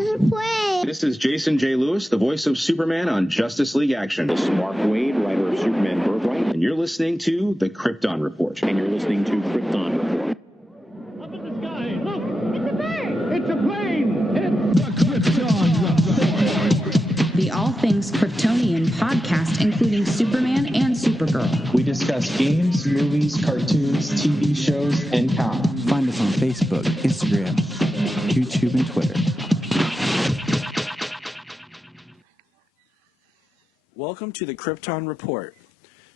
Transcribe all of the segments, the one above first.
Let's play. This is Jason J. Lewis, the voice of Superman on Justice League Action. This is Mark Wade, writer of Superman Birthright. And you're listening to The Krypton Report. And you're listening to Krypton Report. Up in the sky, look! It's a bird. It's a plane! It's the Krypton Report! The All Things Kryptonian podcast, including Superman and Supergirl. We discuss games, movies, cartoons, TV shows, and comics. Find us on Facebook, Instagram, YouTube, and Twitter. Welcome to the Krypton Report.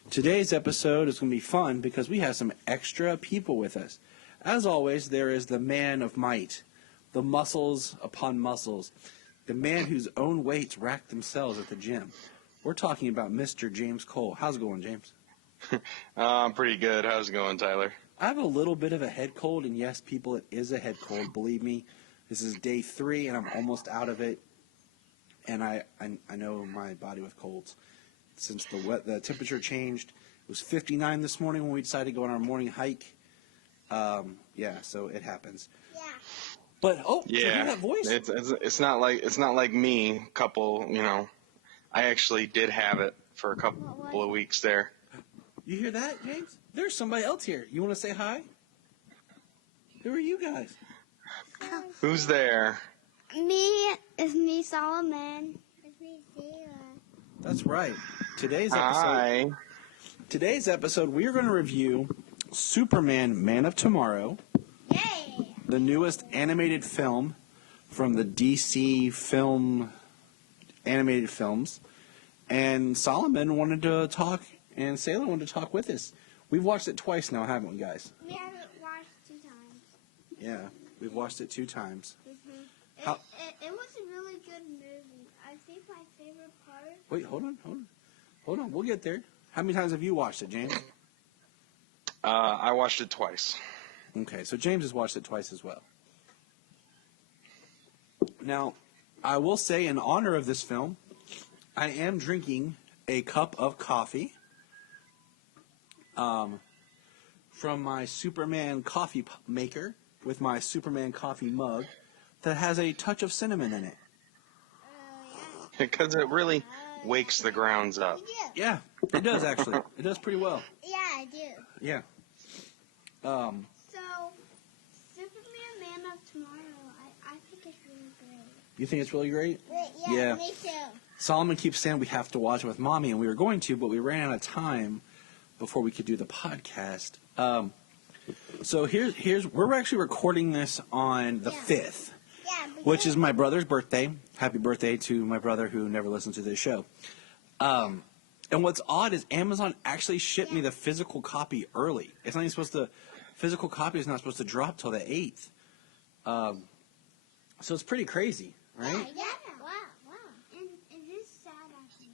Today's episode is going to be fun because we have some extra people with us. As always, there is the man of might, the muscles upon muscles, the man whose own weights rack themselves at the gym. We're talking about Mr. James Cole. How's it going, James? Pretty good. How's it going, Tyler? I have a little bit of a head cold, and yes, people, it is a head cold. Believe me, this is day 3, and I'm almost out of it. And I know my body with colds. Since the temperature changed, it was 59 this morning when we decided to go on our morning hike. So it happens. Yeah. But yeah, so hear that voice? It's not like me. I actually did have it for a couple of weeks there. You hear that, James? There's somebody else here. You want to say hi? Who are you guys? Who's there? It's me, Solomon. It's me, Sarah. That's right. Today's Hi. episode, we are going to review Superman: Man of Tomorrow, Yay! the newest animated film from the DC film animated films. And Solomon wanted to talk, and Sailor wanted to talk with us. We've watched it twice now, haven't we, guys? We haven't watched 2 times. Yeah, we've watched it 2 times. Mm-hmm. It was a really good movie. I think my favorite part... Wait, hold on. We'll get there. How many times have you watched it, James? I watched it twice. Okay, so James has watched it twice as well. Now, I will say in honor of this film, I am drinking a cup of coffee from my Superman coffee maker with my Superman coffee mug that has a touch of cinnamon in it. Because it really wakes the grounds up. Yeah, it does actually. It does pretty well. Yeah, I do. Yeah. So, Superman Man of Tomorrow, I think it's really great. You think it's really great? Yeah, me too. Solomon keeps saying we have to watch it with Mommy, and we were going to, but we ran out of time before we could do the podcast. So we're actually recording this on the 5th, which is my brother's birthday. Happy birthday to my brother who never listens to this show. And what's odd is Amazon actually shipped me the physical copy early. It's not even supposed to. Physical copy is not supposed to drop till the 8th. So it's pretty crazy, right? Yeah. Wow. And it is sad, actually.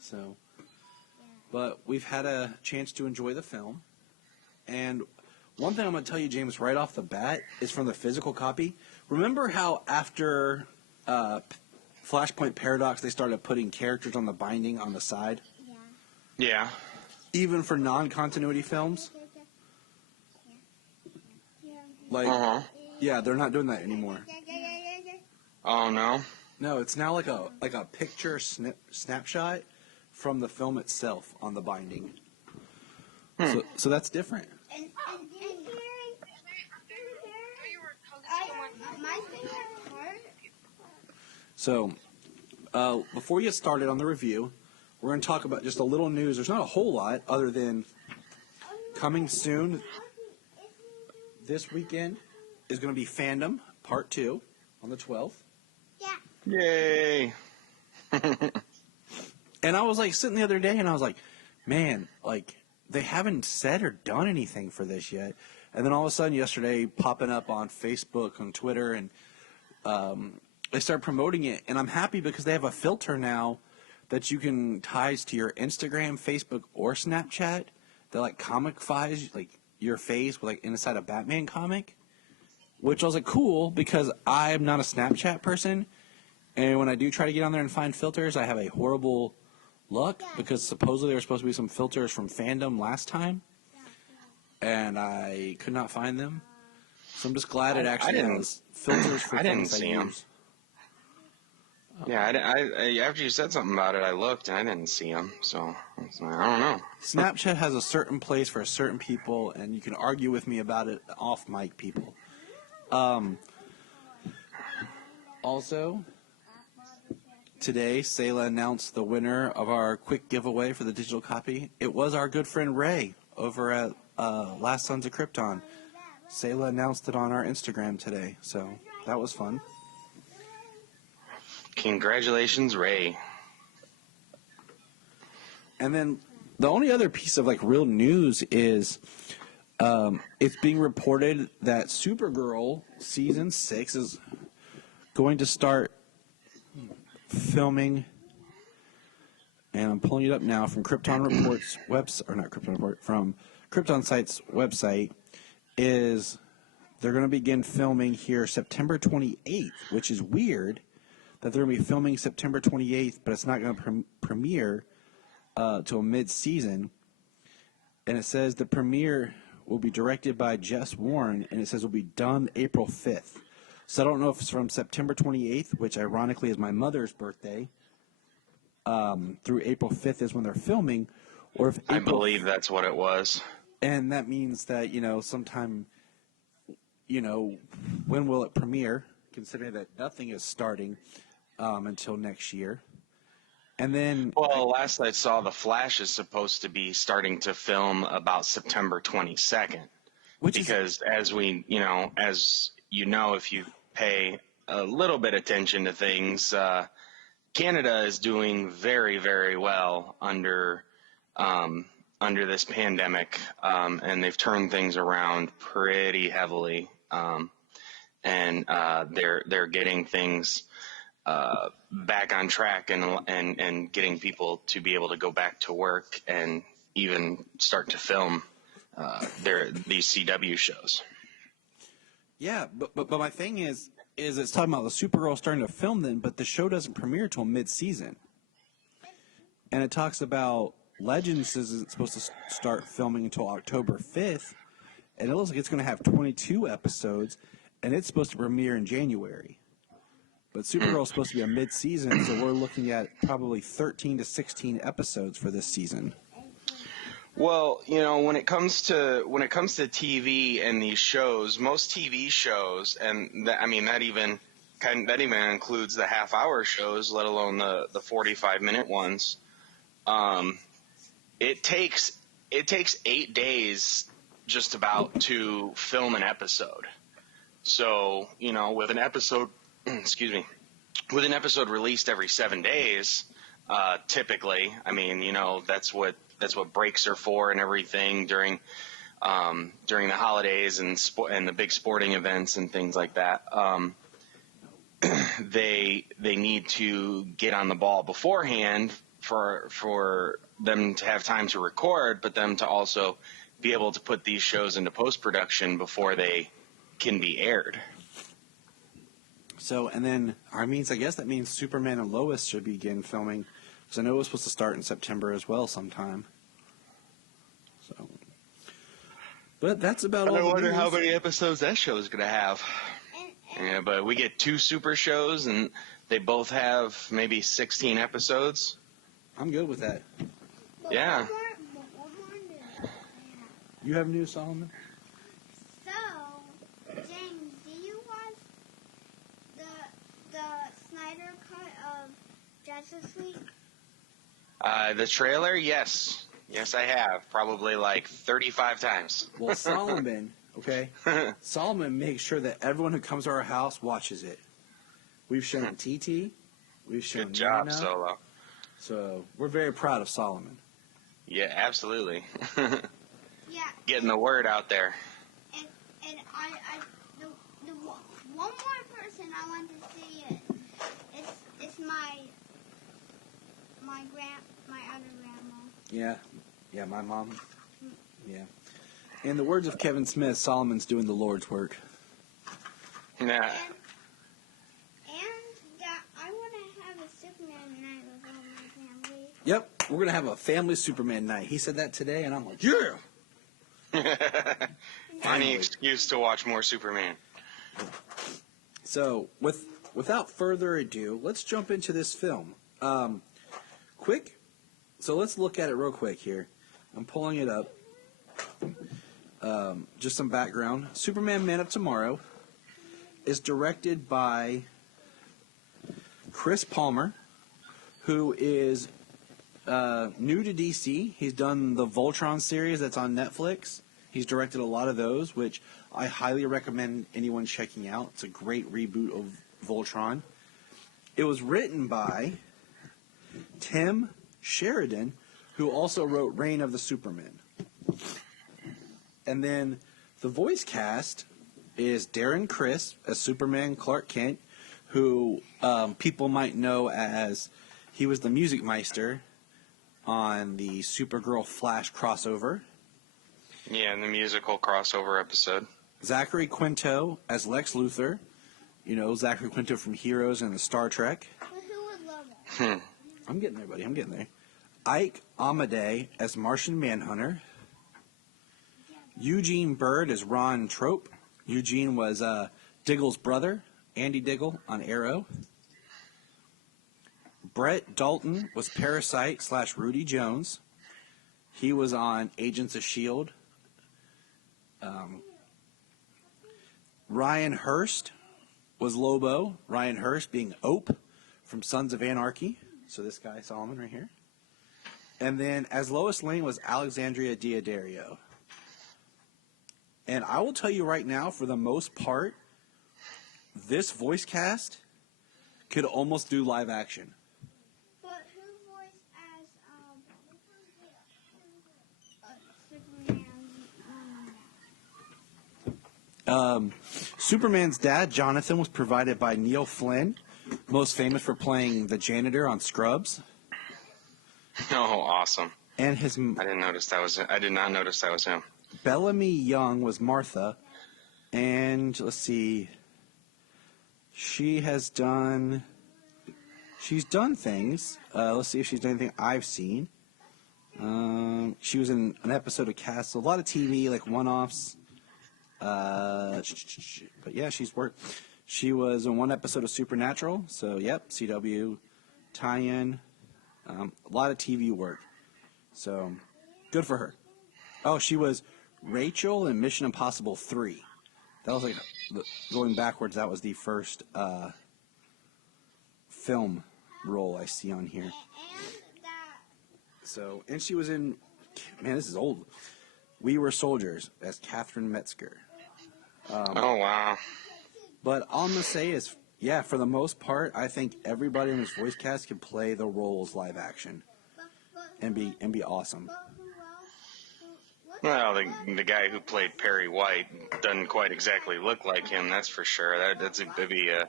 So, but we've had a chance to enjoy the film. And one thing I'm going to tell you, James, right off the bat is from the physical copy. Remember how after Flashpoint Paradox, they started putting characters on the binding on the side? Yeah. Even for non-continuity films? Yeah, they're not doing that anymore. Oh, no? No, it's now like a picture snapshot from the film itself on the binding. So that's different. So, before we get started on the review, we're going to talk about just a little news. There's not a whole lot other than coming soon. This weekend is going to be Fandom Part 2 on the 12th. Yeah. Yay! And I was like sitting the other day and I was like, man, like they haven't said or done anything for this yet. And then all of a sudden yesterday popping up on Facebook, on Twitter, and they start promoting it. And I'm happy because they have a filter now that you can ties to your Instagram, Facebook, or Snapchat that like comic-fies like your face with like inside a Batman comic. Which I was like, cool, because I'm not a Snapchat person. And when I do try to get on there and find filters, I have a horrible luck because supposedly there were supposed to be some filters from Fandom last time. And I could not find them. So I'm just glad it actually has filters for things I use. Yeah, I after you said something about it, I looked and I didn't see them. So I don't know. Snapchat has a certain place for certain people, and you can argue with me about it off mic, people. Also, today, Sayla announced the winner of our quick giveaway for the digital copy. It was our good friend Ray over at Last Sons of Krypton. Sayla announced it on our Instagram today, so that was fun. Congratulations, Ray. And then the only other piece of real news is it's being reported that Supergirl season 6 is going to start filming, and I'm pulling it up now from Krypton Report's website, or not Krypton Report, from Krypton Site's website, is they're going to begin filming here September 28th, which is weird that they're going to be filming September 28th, but it's not going to premiere till mid-season. And it says the premiere will be directed by Jess Warren, and it says it will be done April 5th. So I don't know if it's from September 28th, which ironically is my mother's birthday, through April 5th is when they're filming, or if April, I believe that's what it was. And that means that, sometime, when will it premiere, considering that nothing is starting until next year. And then... Well, last I saw, The Flash is supposed to be starting to film about September 22nd. Because as if you pay a little bit attention to things, Canada is doing very, very well under this pandemic, and they've turned things around pretty heavily, and they're getting things back on track and getting people to be able to go back to work and even start to film these CW shows. Yeah, but my thing is it's talking about the Supergirl starting to film then, but the show doesn't premiere till mid-season. And it talks about Legends isn't supposed to start filming until October 5th, and it looks like it's going to have 22 episodes, and it's supposed to premiere in January. But Supergirl is supposed to be a mid-season, so we're looking at probably 13 to 16 episodes for this season. Well, when it comes to TV and these shows, most TV shows, and that even includes the half-hour shows, let alone the 45-minute ones. It takes 8 days just about to film an episode. So with an episode, with an episode released every 7 days, typically, that's what breaks are for and everything during the holidays and the big sporting events and things like that. They need to get on the ball beforehand for them to have time to record, but them to also be able to put these shows into post-production before they can be aired. So, and then I guess that means Superman and Lois should begin filming, because I know it was supposed to start in September as well sometime. So, but that's about all. I wonder how many episodes that show is going to have. Yeah, but we get 2 super shows, and they both have maybe 16 episodes. I'm good with that. Yeah. You have news, Solomon? So, James, do you watch the Snyder cut of Justice League? The trailer, yes. Yes, I have. Probably 35 times. Well, Solomon, okay? Solomon makes sure that everyone who comes to our house watches it. We've shown TT. We've shown Good job, Nana. Solo. So we're very proud of Solomon. Yeah, absolutely. Yeah. Getting the word out there. And the one more person I want to see it's my other grandma. Yeah, my mom. Yeah. In the words of Kevin Smith, Solomon's doing the Lord's work. Yeah. And that I want to have a Superman night with all my family. Yep, we're going to have a family Superman night. He said that today, and I'm like, yeah! Any excuse to watch more Superman. So, with without further ado, let's jump into this film. Quick. So let's look at it real quick here. I'm pulling it up. Just some background. Superman Man of Tomorrow is directed by Chris Palmer, who is new to DC. He's done the Voltron series that's on Netflix. He's directed a lot of those, which I highly recommend anyone checking out. It's a great reboot of Voltron. It was written by Tim Sheridan, who also wrote Reign of the Supermen. And then the voice cast is Darren Criss as Superman Clark Kent, who people might know as he was the Music Meister on the Supergirl Flash crossover. Yeah, in the musical crossover episode. Zachary Quinto as Lex Luthor. You know, Zachary Quinto from Heroes and the Star Trek. But who would Lobo? I'm getting there, buddy. I'm getting there. Ike Amadei as Martian Manhunter. Eugene Bird as Ron Trope. Eugene was Diggle's brother, Andy Diggle, on Arrow. Brett Dalton was Parasite / Rudy Jones. He was on Agents of S.H.I.E.L.D. Ryan Hurst was Lobo. Ryan Hurst being Ope from Sons of Anarchy. So this guy, Solomon, right here. And then as Lois Lane was Alexandria Daddario. And I will tell you right now, for the most part, this voice cast could almost do live action. But who voiced as Superman? Superman's dad, Jonathan, was provided by Neil Flynn, most famous for playing the janitor on Scrubs. Oh, awesome! And his I did not notice that was him. Bellamy Young was Martha, and let's see, she's done things. Let's see if she's done anything I've seen. She was in an episode of Castle, a lot of TV, like one-offs. But yeah, she's worked. She was in one episode of Supernatural, so yep, CW tie-in. A lot of TV work, so good for her. Oh, she was Rachel in Mission Impossible 3. That was like, going backwards, that was the first film role I see on here. So, and she was in, man, this is old, We Were Soldiers as Catherine Metzger. Oh, wow. But all I'm going to say is, yeah, for the most part, I think everybody in this voice cast can play the roles live action and be awesome. Well, the guy who played Perry White doesn't quite exactly look like him, that's for sure. That'd be a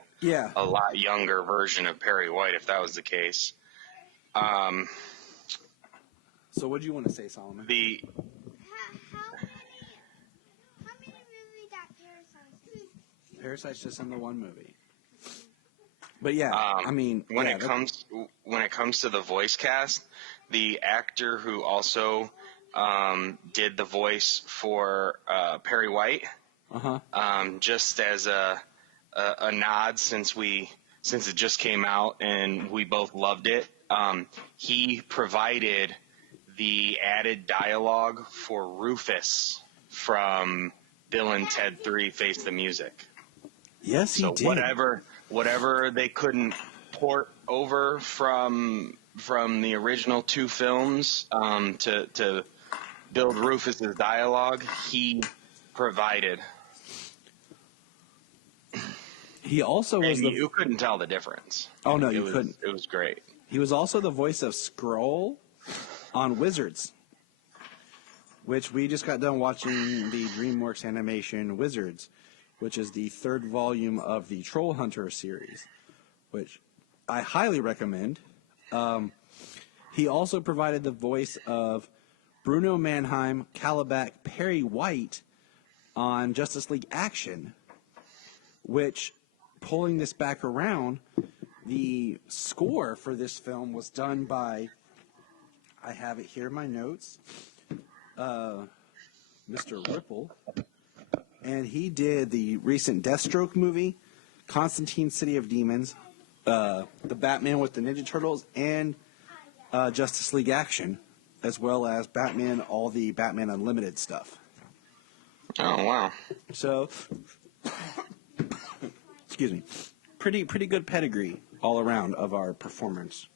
lot younger version of Perry White if that was the case. So what do you want to say, Solomon? How many movies got Parasite? Parasite's just in the one movie. But yeah, when it comes to the voice cast, the actor who also did the voice for Perry White, just as a nod, since it just came out and we both loved it, he provided the added dialogue for Rufus from Bill and Ted 3 Face the Music. Yes, he did. Whatever they couldn't port over from the original two films to build Rufus's dialogue, he provided. He also was you couldn't tell the difference. Oh no, you couldn't. It was great. He was also the voice of Skrull on Wizards, which we just got done watching the DreamWorks animation Wizards, which is the third volume of the Troll Hunter series, which I highly recommend. He also provided the voice of Bruno Mannheim, Calabac, Perry White on Justice League Action, which, pulling this back around, the score for this film was done by, I have it here in my notes, Mr. Ripple, and he did the recent Deathstroke movie, Constantine City of Demons, the Batman with the Ninja Turtles, and Justice League Action, as well as Batman, all the Batman Unlimited stuff. Oh, wow. So, excuse me, pretty good pedigree all around of our performance.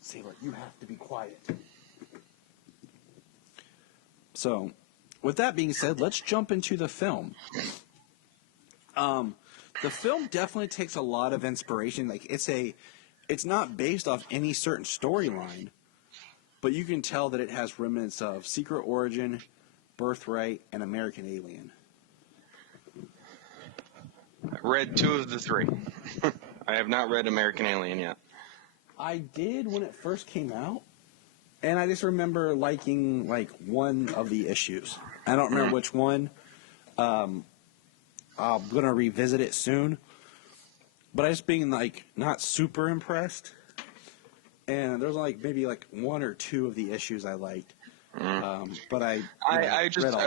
Sailor, you have to be quiet. So, with that being said, let's jump into the film. The film definitely takes a lot of inspiration. Like it's not based off any certain storyline, but you can tell that it has remnants of Secret Origin, Birthright, and American Alien. I read 2 of the 3. I have not read American Alien yet. I did when it first came out, and I just remember liking like one of the issues. I don't remember which one. I'm gonna revisit it soon, but I just being like not super impressed. And there's like maybe like 1 or 2 of the issues I liked. But I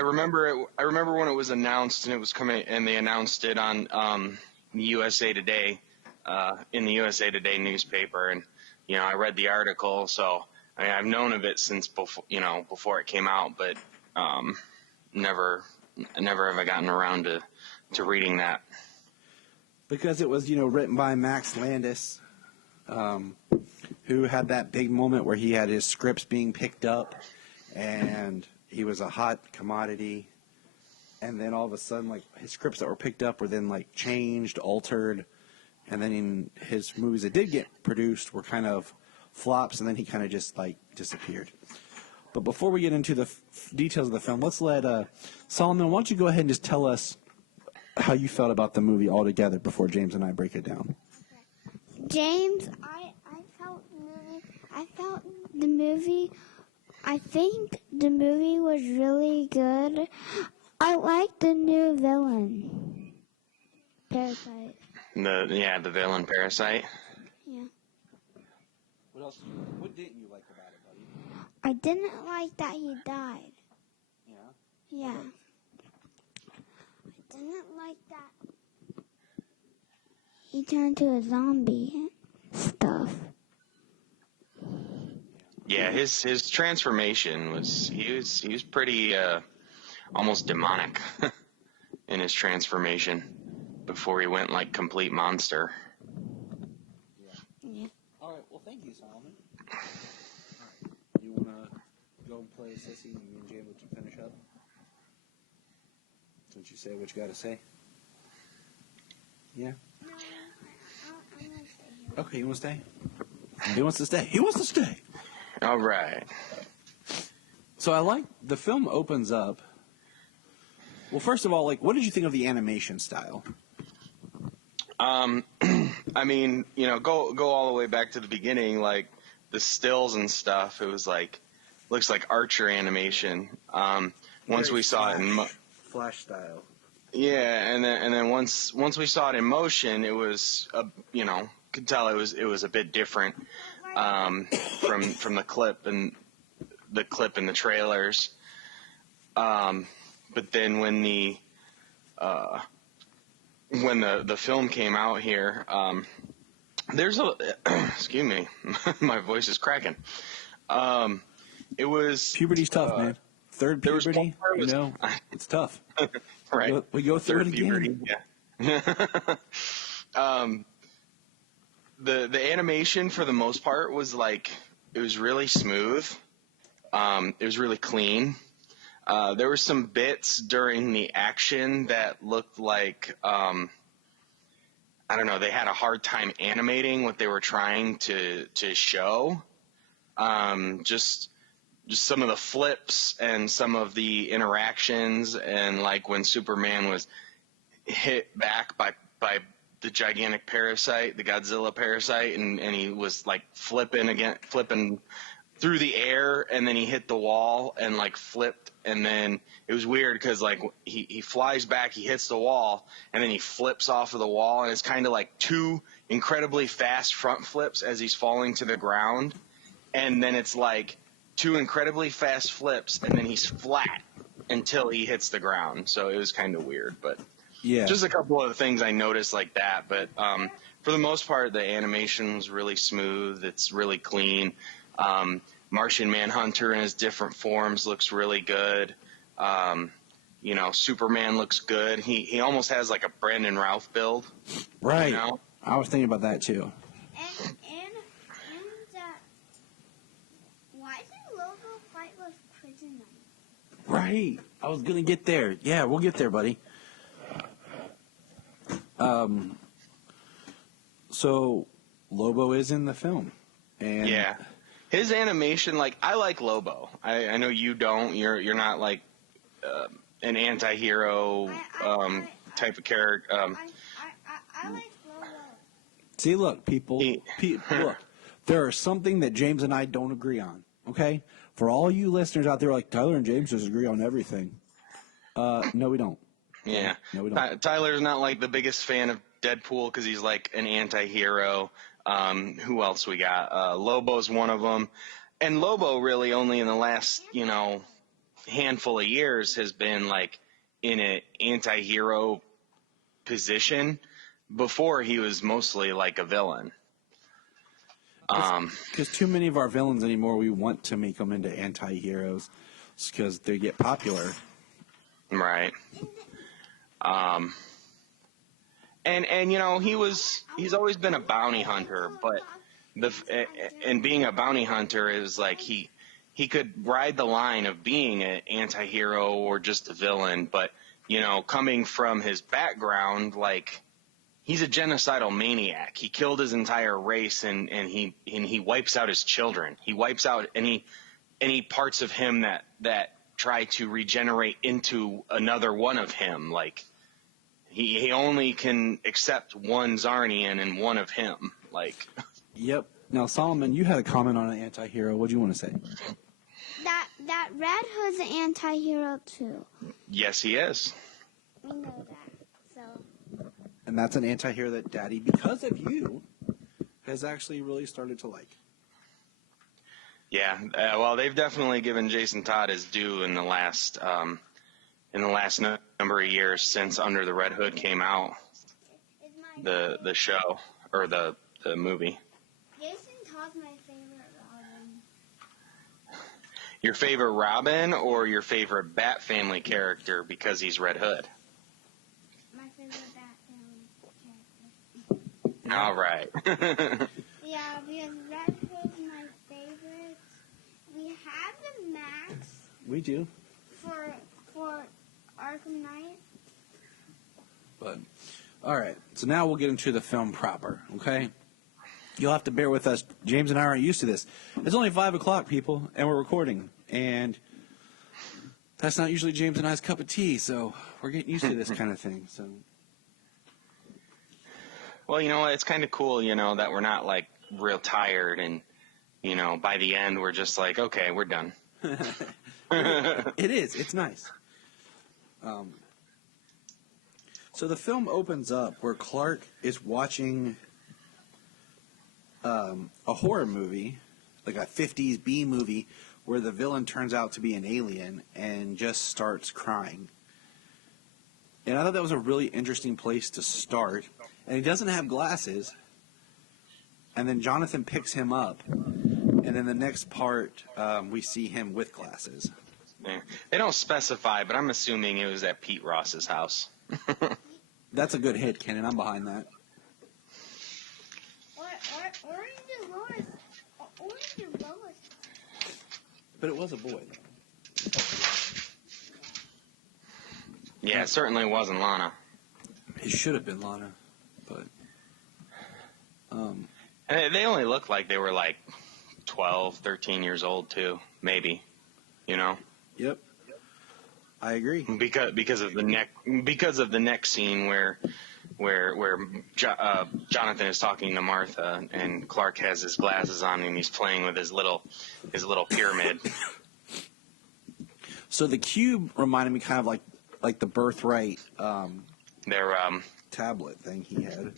remember it. I remember when it was announced and it was coming, and they announced it on USA Today, in the USA Today newspaper, and I read the article, so I've known of it since before it came out, but never have I gotten around to reading that. Because it was written by Max Landis, who had that big moment where he had his scripts being picked up, and he was a hot commodity, and then all of a sudden, like, his scripts that were picked up were then like changed, altered, and then in his movies that did get produced were kind of flops, and then he kind of just like disappeared. But before we get into the details of the film, let's let Solomon, why don't you go ahead and just tell us how you felt about the movie altogether before James and I break it down. James, I think the movie was really good. I like the new villain, Parasite. The villain Parasite. Yeah. What didn't you like about it, buddy? I didn't like that he died. Yeah? Yeah. I didn't like that he turned to a zombie stuff. Yeah, his transformation was he was pretty almost demonic in his transformation before he went like complete monster. Yeah. All right. Well, thank you, Solomon. All right. You wanna go and play Sissy, and me and James will finish up? Don't you say what you gotta say? Yeah. No, I'm gonna stay here. Okay, you wanna stay? He wants to stay. He wants to stay. All right. So I like the film opens up. Well, first of all, like, what did you think of the animation style? I mean, go all the way back to the beginning, like the stills and stuff. It was like looks like Archer animation. Once we saw it in Flash style. yeah, and then once we saw it in motion, it was could tell it was a bit different from the clip and the trailers. But then when the film came out here, there's a excuse me, my voice is cracking. It was Puberty's tough, man. Third puberty, it's tough. Right. We go through it again. Puberty, yeah. The animation for the most part was like it was really smooth. It was really clean. There were some bits during the action that looked like I don't know. They had a hard time animating what they were trying to show. Just some of the flips and some of the interactions, and like when Superman was hit back by the gigantic parasite, the Godzilla parasite, and he was like flipping through the air, and then he hit the wall and like flipped, and then it was weird because like he flies back, he hits the wall, and then he flips off of the wall, and it's kind of like 2 incredibly fast front flips as he's falling to the ground, and then it's like two incredibly fast flips, and then he's flat until he hits the ground. So it was kind of weird, but Yeah. just a couple of things I noticed like that. But for the most part, the animation's really smooth. It's really clean. Martian Manhunter in his different forms looks really good. You know, Superman looks good. He almost has like a Brandon Routh build. Right. You know? I was thinking about that too. And why did Lobo fight with Kryptonite? Right. I was gonna get there. Yeah, we'll get there, buddy. So Lobo is in the film, and Yeah. His animation, like, I like Lobo. I know you don't. You're not like an anti-hero type of character. I like Lobo. see, look, people, look, there is something that James and I don't agree on. Okay, for all you listeners out there, like Tyler and James disagree on everything. No, we don't. Yeah. No, we don't. Tyler's not like the biggest fan of Deadpool because he's like an anti-hero. Who else we got? Lobo's one of them. And Lobo really only in the last, handful of years has been like in an anti-hero position. Before he was mostly like a villain. Because too many of our villains anymore, we want to make them into anti-heroes because they get popular. Right. And he's always been a bounty hunter, but and being a bounty hunter is like he could ride the line of being an anti-hero or just a villain, but coming from his background, like he's a genocidal maniac. He killed his entire race and he wipes out his children. He wipes out any parts of him that try to regenerate into another one of him. Like he only can accept one Zarnian and one of him. Like. Yep. Now, Solomon, you had a comment on an anti-hero. What do you want to say? That Red Hood's an anti-hero too. Yes, he is. We know that. So. And that's an anti-hero that Daddy, because of you, has actually really started to like. Yeah. Well, they've definitely given Jason Todd his due in the last number of years since Under the Red Hood came out. The show or the movie. Jason Todd's my favorite Robin. Your favorite Robin or your favorite Bat Family character because he's Red Hood? My favorite Bat Family character. All right. Yeah, because Red Hood's my favorite. We have the Max. We do. For Arkham Knight. But, all right. So now we'll get into the film proper, okay? You'll have to bear with us. James and I aren't used to this. It's only 5 o'clock, people, and we're recording. And that's not usually James and I's cup of tea, so we're getting used to this kind of thing. So, Well, it's kind of cool, that we're not like real tired and, by the end we're just like, okay, we're done. it is. It's nice. So the film opens up where Clark is watching a horror movie, like a 50s B movie, where the villain turns out to be an alien and just starts crying. And I thought that was a really interesting place to start. And he doesn't have glasses. And then Jonathan picks him up. And then the next part, we see him with glasses. Yeah. They don't specify, but I'm assuming it was at Pete Ross's house. That's a good hit, Kenan. I'm behind that. Or even Lois. Or even Lois. But it was a boy. Yeah, it certainly wasn't Lana. It should have been Lana, but And they only looked like they were like 12, 13 years old too, maybe. Yep, I agree. Because of the next scene where Jonathan is talking to Martha and Clark has his glasses on and he's playing with his little pyramid. So the cube reminded me kind of like the Birthright Their tablet thing he had.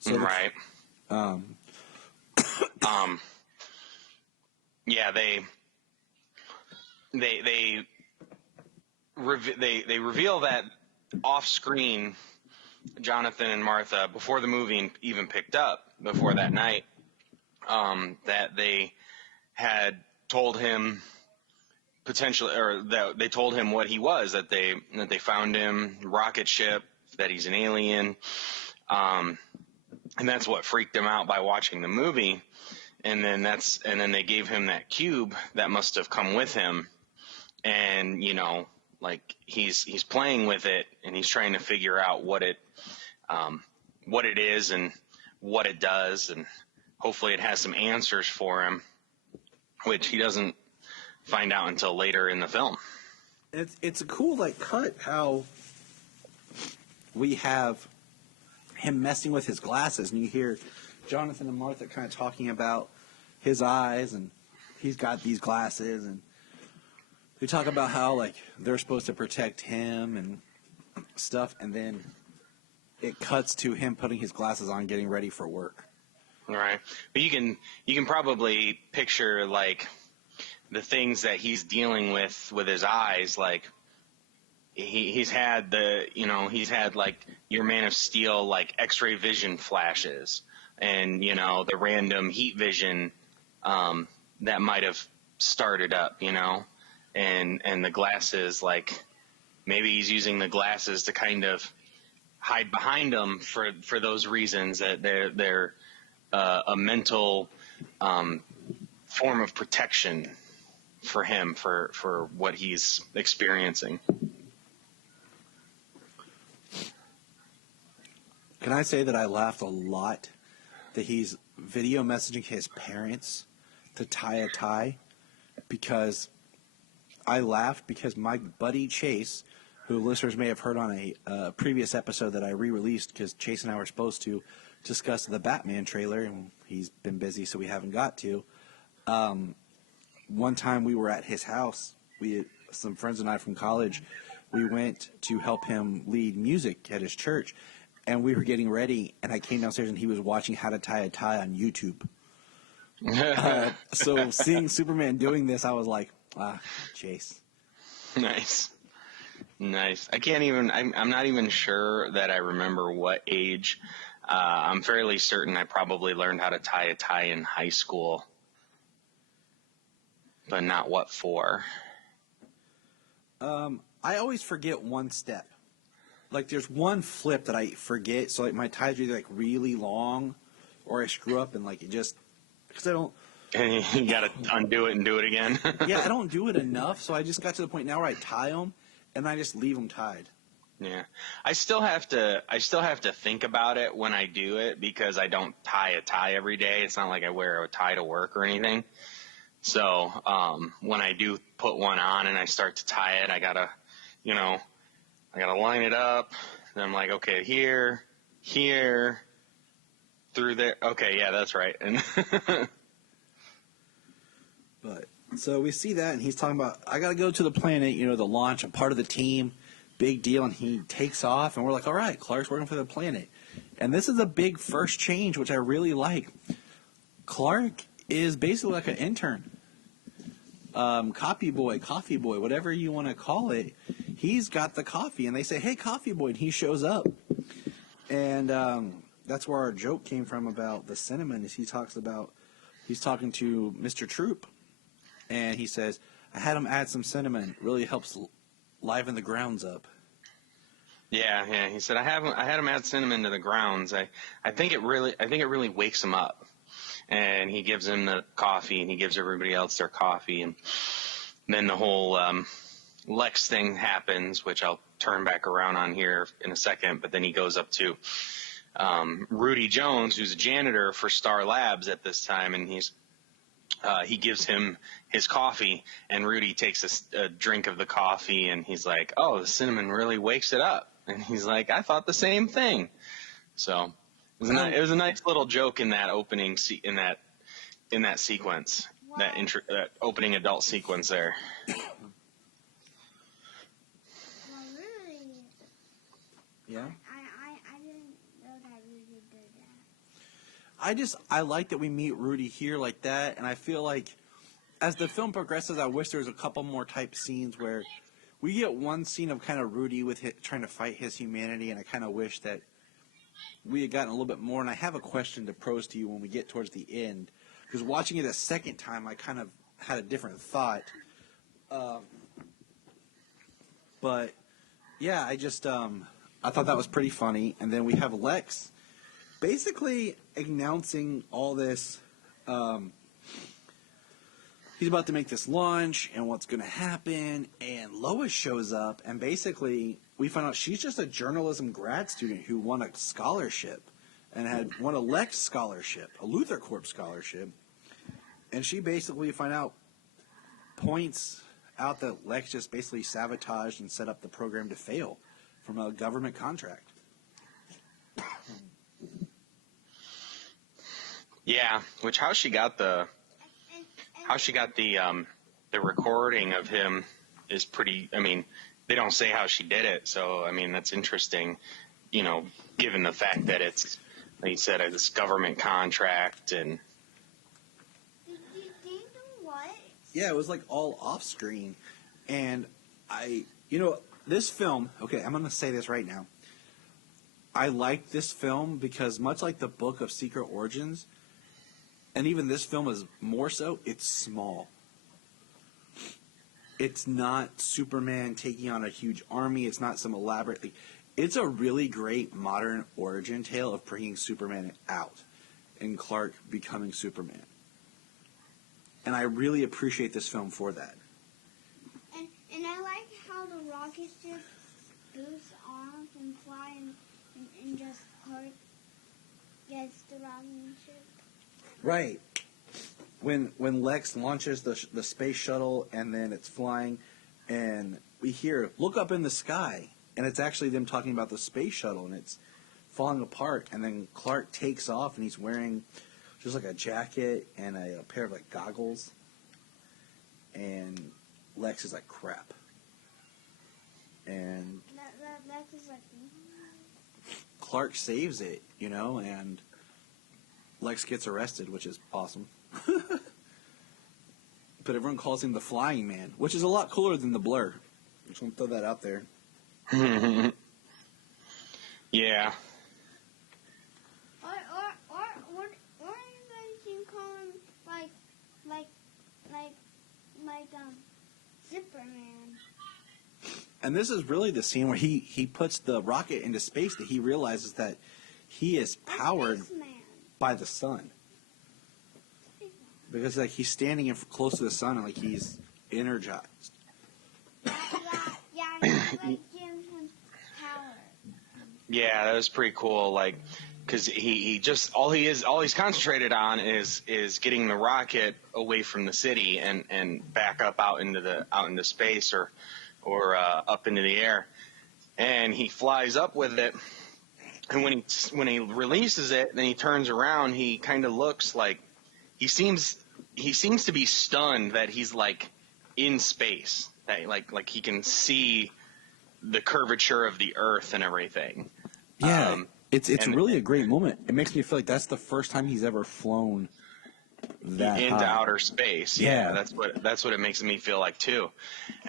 So right. Yeah, they reveal that off screen, Jonathan and Martha, before the movie even picked up, before that night, that they had told him potentially, or that they told him what he was, that they found him, rocket ship, that he's an alien, and that's what freaked him out by watching the movie. And then they gave him that cube that must have come with him, and like he's playing with it, and he's trying to figure out what it is and what it does, and hopefully it has some answers for him, which he doesn't find out until later in the film. It's a cool cut how we have him messing with his glasses, and you hear Jonathan and Martha kind of talking about his eyes, and he's got these glasses, and they talk about how they're supposed to protect him and stuff, and then it cuts to him putting his glasses on, getting ready for work. Right, but you can probably picture the things that he's dealing with his eyes, he's had your Man of Steel X-ray vision flashes, and the random heat vision that might have started up, and the glasses, maybe he's using the glasses to kind of hide behind them for those reasons, that they're a mental form of protection for him for what he's experiencing. Can I say that I laughed a lot that he's video messaging his parents to tie a tie? Because I laughed because my buddy Chase, who listeners may have heard on a previous episode that I re-released because Chase and I were supposed to discuss the Batman trailer, and he's been busy, so we haven't got to. One time we were at his house, some friends and I from college, we went to help him lead music at his church, and we were getting ready, and I came downstairs and he was watching How to Tie a Tie on YouTube. So seeing Superman doing this, I was like, Chase. Nice. I'm not even sure that I remember what age. I'm fairly certain I probably learned how to tie a tie in high school, but not what for. I always forget one step. There's one flip that I forget, so my tie's either really long, or I screw up and it just, because I don't. And you gotta undo it and do it again. Yeah, I don't do it enough, so I just got to the point now where I tie them, and I just leave them tied. Yeah, I still have to think about it when I do it, because I don't tie a tie every day. It's not like I wear a tie to work or anything. So when I do put one on and I start to tie it, I gotta line it up. Then I'm like, okay, here, through there. Okay, yeah, that's right. And but so we see that, and he's talking about, I gotta go to the planet, the launch. I'm part of the team, big deal. And he takes off, and we're like, all right, Clark's working for the planet. And this is a big first change, which I really like. Clark is basically like an intern. Coffee boy, whatever you want to call it. He's got the coffee, and they say, hey, coffee boy, and he shows up. And that's where our joke came from about the cinnamon, is he's talking to Mr. Troop, and he says, I had him add some cinnamon. It really helps liven the grounds up. Yeah. He said, I had him add cinnamon to the grounds. I think it really wakes him up. And he gives him the coffee, and he gives everybody else their coffee, and then the whole Lex thing happens, which I'll turn back around on here in a second. But then he goes up to Rudy Jones, who's a janitor for Star Labs at this time, and he gives him his coffee, and Rudy takes a drink of the coffee, and he's like, oh, the cinnamon really wakes it up. And he's like, I thought the same thing. So it was a nice little joke in that opening in that sequence, that opening adult sequence there. Yeah. I didn't know that Rudy did that. I like that we meet Rudy here like that, and I feel like as the film progresses, I wish there was a couple more type scenes where we get one scene of kind of Rudy with trying to fight his humanity, and I kind of wish that we had gotten a little bit more. And I have a question to pose to you when we get towards the end, because watching it a second time, I kind of had a different thought. But yeah, I thought that was pretty funny. And then we have Lex basically announcing all this. He's about to make this launch and what's going to happen, and Lois shows up, and basically we find out she's just a journalism grad student who won a scholarship and had won a Lex scholarship, a Luthor Corp scholarship, and she basically points out that Lex just basically sabotaged and set up the program to fail from a government contract. Yeah, which how she got the recording of him is pretty. I mean, they don't say how she did it, so I mean that's interesting. You know, given the fact that it's, like you said, this government contract and. Yeah, it was like all off screen, and this film. Okay, I'm gonna say this right now. I like this film because much like the book of Secret Origins, and even this film is more so, it's small. It's not Superman taking on a huge army. It's not some elaborate. It's a really great modern origin tale of bringing Superman out and Clark becoming Superman. And I really appreciate this film for that. And I like how the rockets just boost off and fly and just Clark gets the rocket ship. Right. When Lex launches the space shuttle and then it's flying, and we hear, "Look up in the sky," and it's actually them talking about the space shuttle, and it's falling apart, and then Clark takes off and he's wearing just like a jacket and a pair of like goggles, and Lex is like, "Crap." And Lex is like, Clark saves it, and Lex gets arrested, which is awesome. But everyone calls him the Flying Man, which is a lot cooler than the Blur. Just want to throw that out there. Yeah. Or you guys can call him like Superman. And this is really the scene where he puts the rocket into space, that he realizes that he is powered by the sun. Because he's standing close to the sun and he's energized. Yeah, gives him power. Yeah, that was pretty cool. Because he just all he's concentrated on is getting the rocket away from the city and back up out into space or up into the air, and he flies up with it. And when he releases it, then he turns around. He kind of looks like he seems to be stunned that he's in space. That like he can see the curvature of the Earth and everything. Yeah, it's really a great moment. It makes me feel like that's the first time he's ever flown that into high. outer space. Yeah, that's what it makes me feel like too.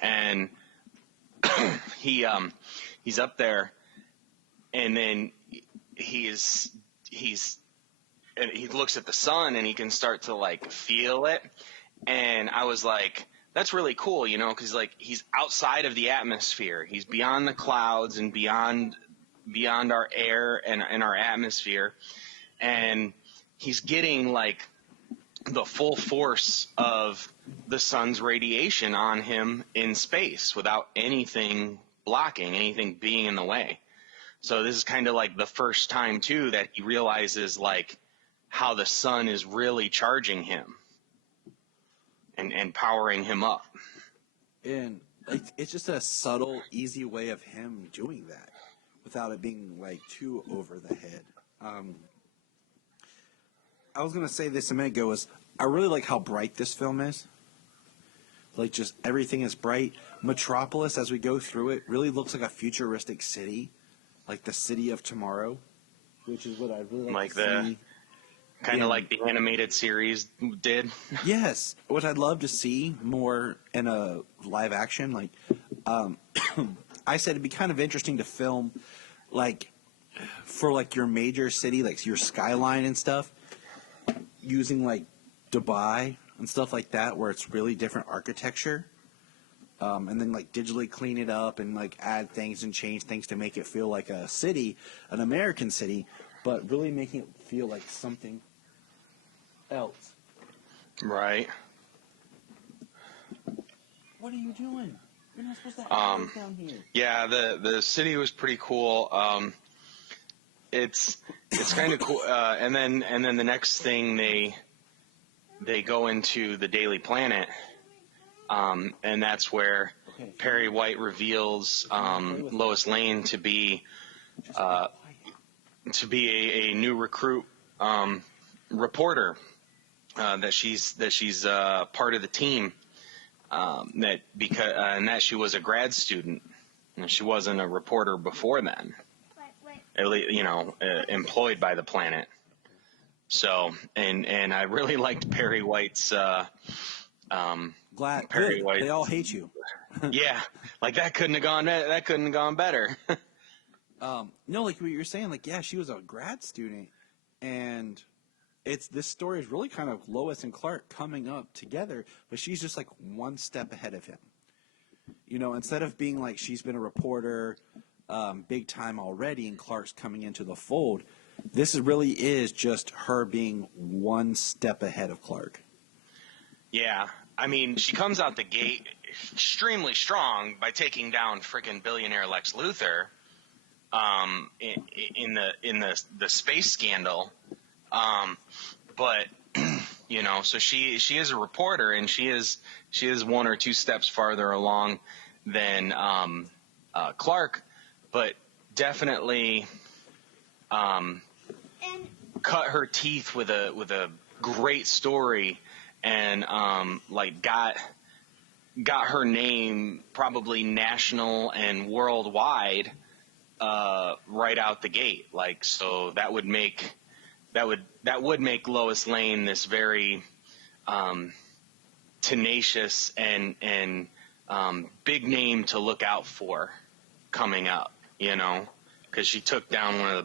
And he's up there, and then and he looks at the sun and he can start to feel it. And I was like, that's really cool, because he's outside of the atmosphere. He's beyond the clouds and beyond our air and our atmosphere. And he's getting the full force of the sun's radiation on him in space without anything blocking, anything being in the way. So this is kind of the first time too that he realizes how the sun is really charging him and powering him up. And it's just a subtle, easy way of him doing that without it being too over the head. I was gonna say this a minute ago, I really like how bright this film is. Just everything is bright. Metropolis, as we go through it, really looks like a futuristic city, like the city of tomorrow, which is what I really like to see. Kind of like the animated series did. Yes, which I'd love to see more in a live action. Like, I said, it'd be kind of interesting to film, like, for like your major city, like your skyline and stuff, using like Dubai and stuff like that, where it's really different architecture, and then like digitally clean it up and like add things and change things to make it feel like a city, an American city, but really making it feel like something else. Right. What are you doing? You're not supposed to have those down here. Yeah, the city was pretty cool. It's kind of cool. And then the next thing they go into the Daily Planet, and that's where Perry White reveals Lois Lane to be a new recruit reporter. That she's part of the team, and that she was a grad student, and she wasn't a reporter before then. At least, employed by the Planet. So, and I really liked Perry White's. Perry White. They all hate you. Yeah, like that couldn't have gone better. No, like what you're saying, like yeah, she was a grad student, and this story is really kind of Lois and Clark coming up together, but she's just like one step ahead of him. Instead of being like she's been a reporter big time already and Clark's coming into the fold, this really is just her being one step ahead of Clark. Yeah. I mean, she comes out the gate extremely strong by taking down frickin' billionaire Lex Luthor in the space scandal. But so she is a reporter, and she is one or two steps farther along than Clark, but definitely cut her teeth with a great story, and got her name probably national and worldwide right out the gate. Like, so that would make Lois Lane this very tenacious and big name to look out for coming up, because she took down one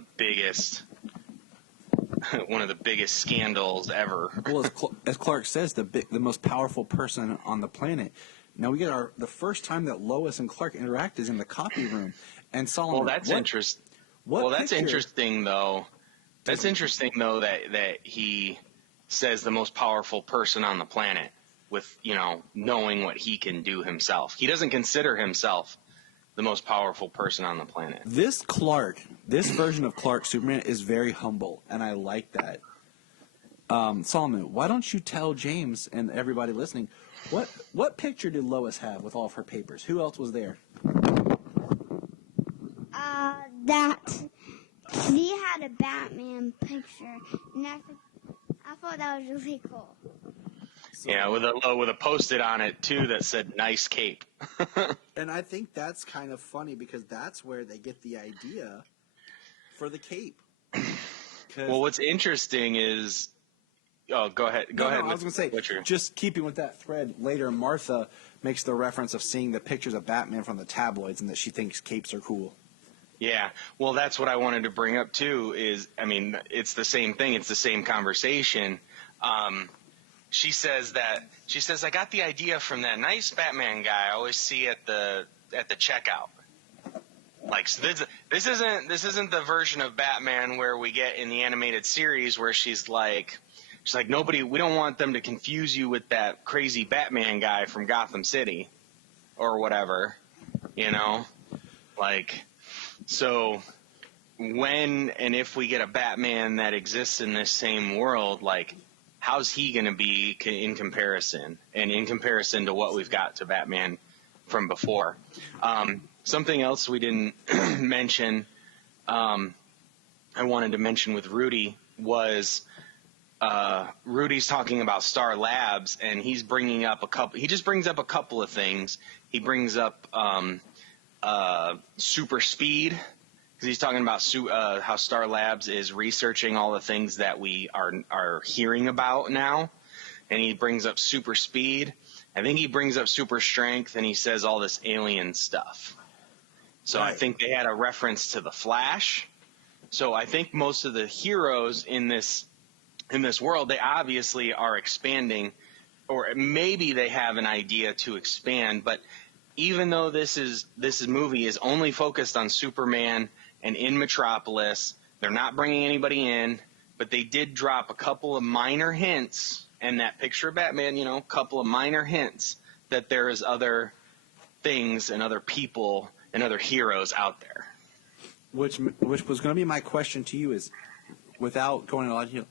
of the biggest scandals ever. Well, as Clark says, the most powerful person on the planet. Now we get the first time that Lois and Clark interact is in the copy room, and Solomon. Well, that's interesting. That's interesting though. That's interesting though that he says the most powerful person on the planet, with knowing what he can do himself. He doesn't consider himself the most powerful person on the planet. This version of Clark Superman is very humble, and I like that. Solomon, why don't you tell James and everybody listening, what picture did Lois have with all of her papers? Who else was there? That she had a Batman picture, and I thought that was really cool. Yeah, with a Post-it on it too that said "nice cape." And I think that's kind of funny because that's where they get the idea for the cape. Well, what's interesting is, go ahead. I was going to say, just keeping with that thread. Later, Martha makes the reference of seeing the pictures of Batman from the tabloids and that she thinks capes are cool. Yeah, well, that's what I wanted to bring up too. It's the same thing. It's the same conversation. She says I got the idea from that nice Batman guy I always see at the checkout. Like, so this isn't the version of Batman where we get in the animated series where she's like we don't want them to confuse you with that crazy Batman guy from Gotham City or whatever, like, so when and if we get a Batman that exists in this same world, like, how's he going to be in comparison to what we've got to Batman from before? Something else we didn't mention, I wanted to mention with Rudy was Rudy's talking about Star Labs, and he just brings up a couple of things. He brings up super speed, because he's talking about how Star Labs is researching all the things that we are hearing about now, and he brings up super speed. I think he brings up super strength, and he says all this alien stuff. So I think they had a reference to the Flash. So I think most of the heroes in this world, they obviously are expanding, or maybe they have an idea to expand. But even though this movie is only focused on Superman and in Metropolis, they're not bringing anybody in. But they did drop a couple of minor hints, and that picture of Batman, a couple of minor hints that there is other things and other people and other heroes out there. Which was going to be my question to you is, without going a lot of detail,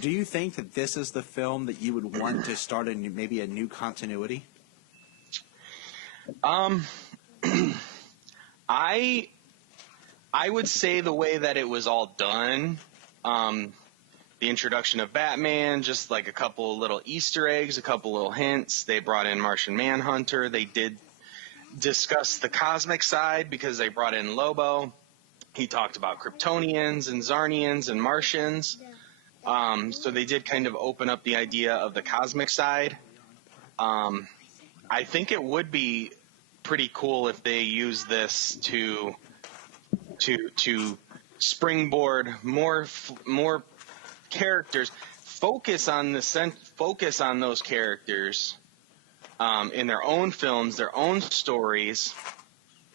do you think that this is the film that you would want to start maybe a new continuity? I would say the way that it was all done, the introduction of Batman, just like a couple little Easter eggs, a couple little hints. They brought in Martian Manhunter. They did discuss the cosmic side because they brought in Lobo. He talked about Kryptonians and Zarnians and Martians. So they did kind of open up the idea of the cosmic side. I think it would be pretty cool if they use this to springboard more characters. Focus on those characters in their own films, their own stories.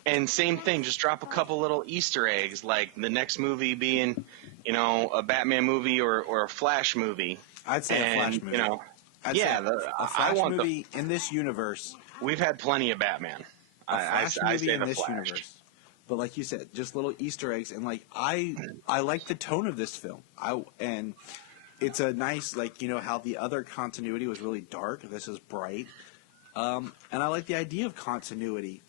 And same thing, just drop a couple little Easter eggs, like the next movie being, a Batman movie or a Flash movie. I'd say a Flash movie. A Flash movie in this universe. We've had plenty of Batman. I say in this universe. But like you said, just little Easter eggs, and like I like the tone of this film. And it's a nice, how the other continuity was really dark. This is bright, and I like the idea of continuity.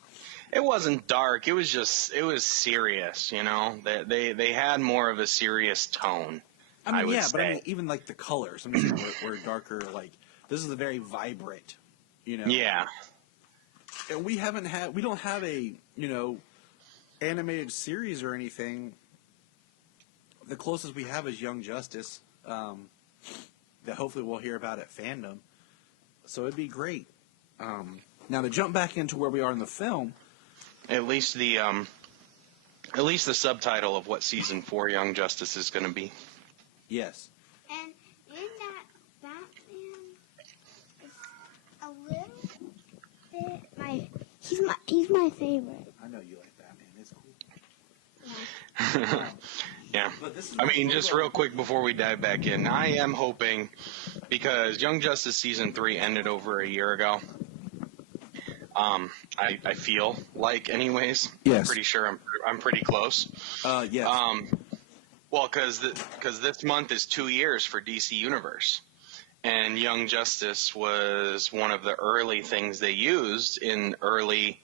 It wasn't dark. It was serious. They had more of a serious tone. I would say. But I mean, even like the colors, were darker. Like this is a very vibrant, Yeah. And we don't have a animated series or anything. The closest we have is Young Justice, that hopefully we'll hear about at Fandom. So it'd be great. Now to jump back into where we are in the film. At least the subtitle of what season 4 Young Justice is going to be. Yes. And in that Batman is a little bit he's my favorite. I know you like Batman. It's cool. Yeah. I mean, just real quick before we dive back in, I am hoping, because Young Justice season 3 ended over a year ago. I feel like, anyways. Yes. I'm pretty sure I'm pretty close. Yes. Well, because this month is 2 years for DC Universe, and Young Justice was one of the early things they used in early.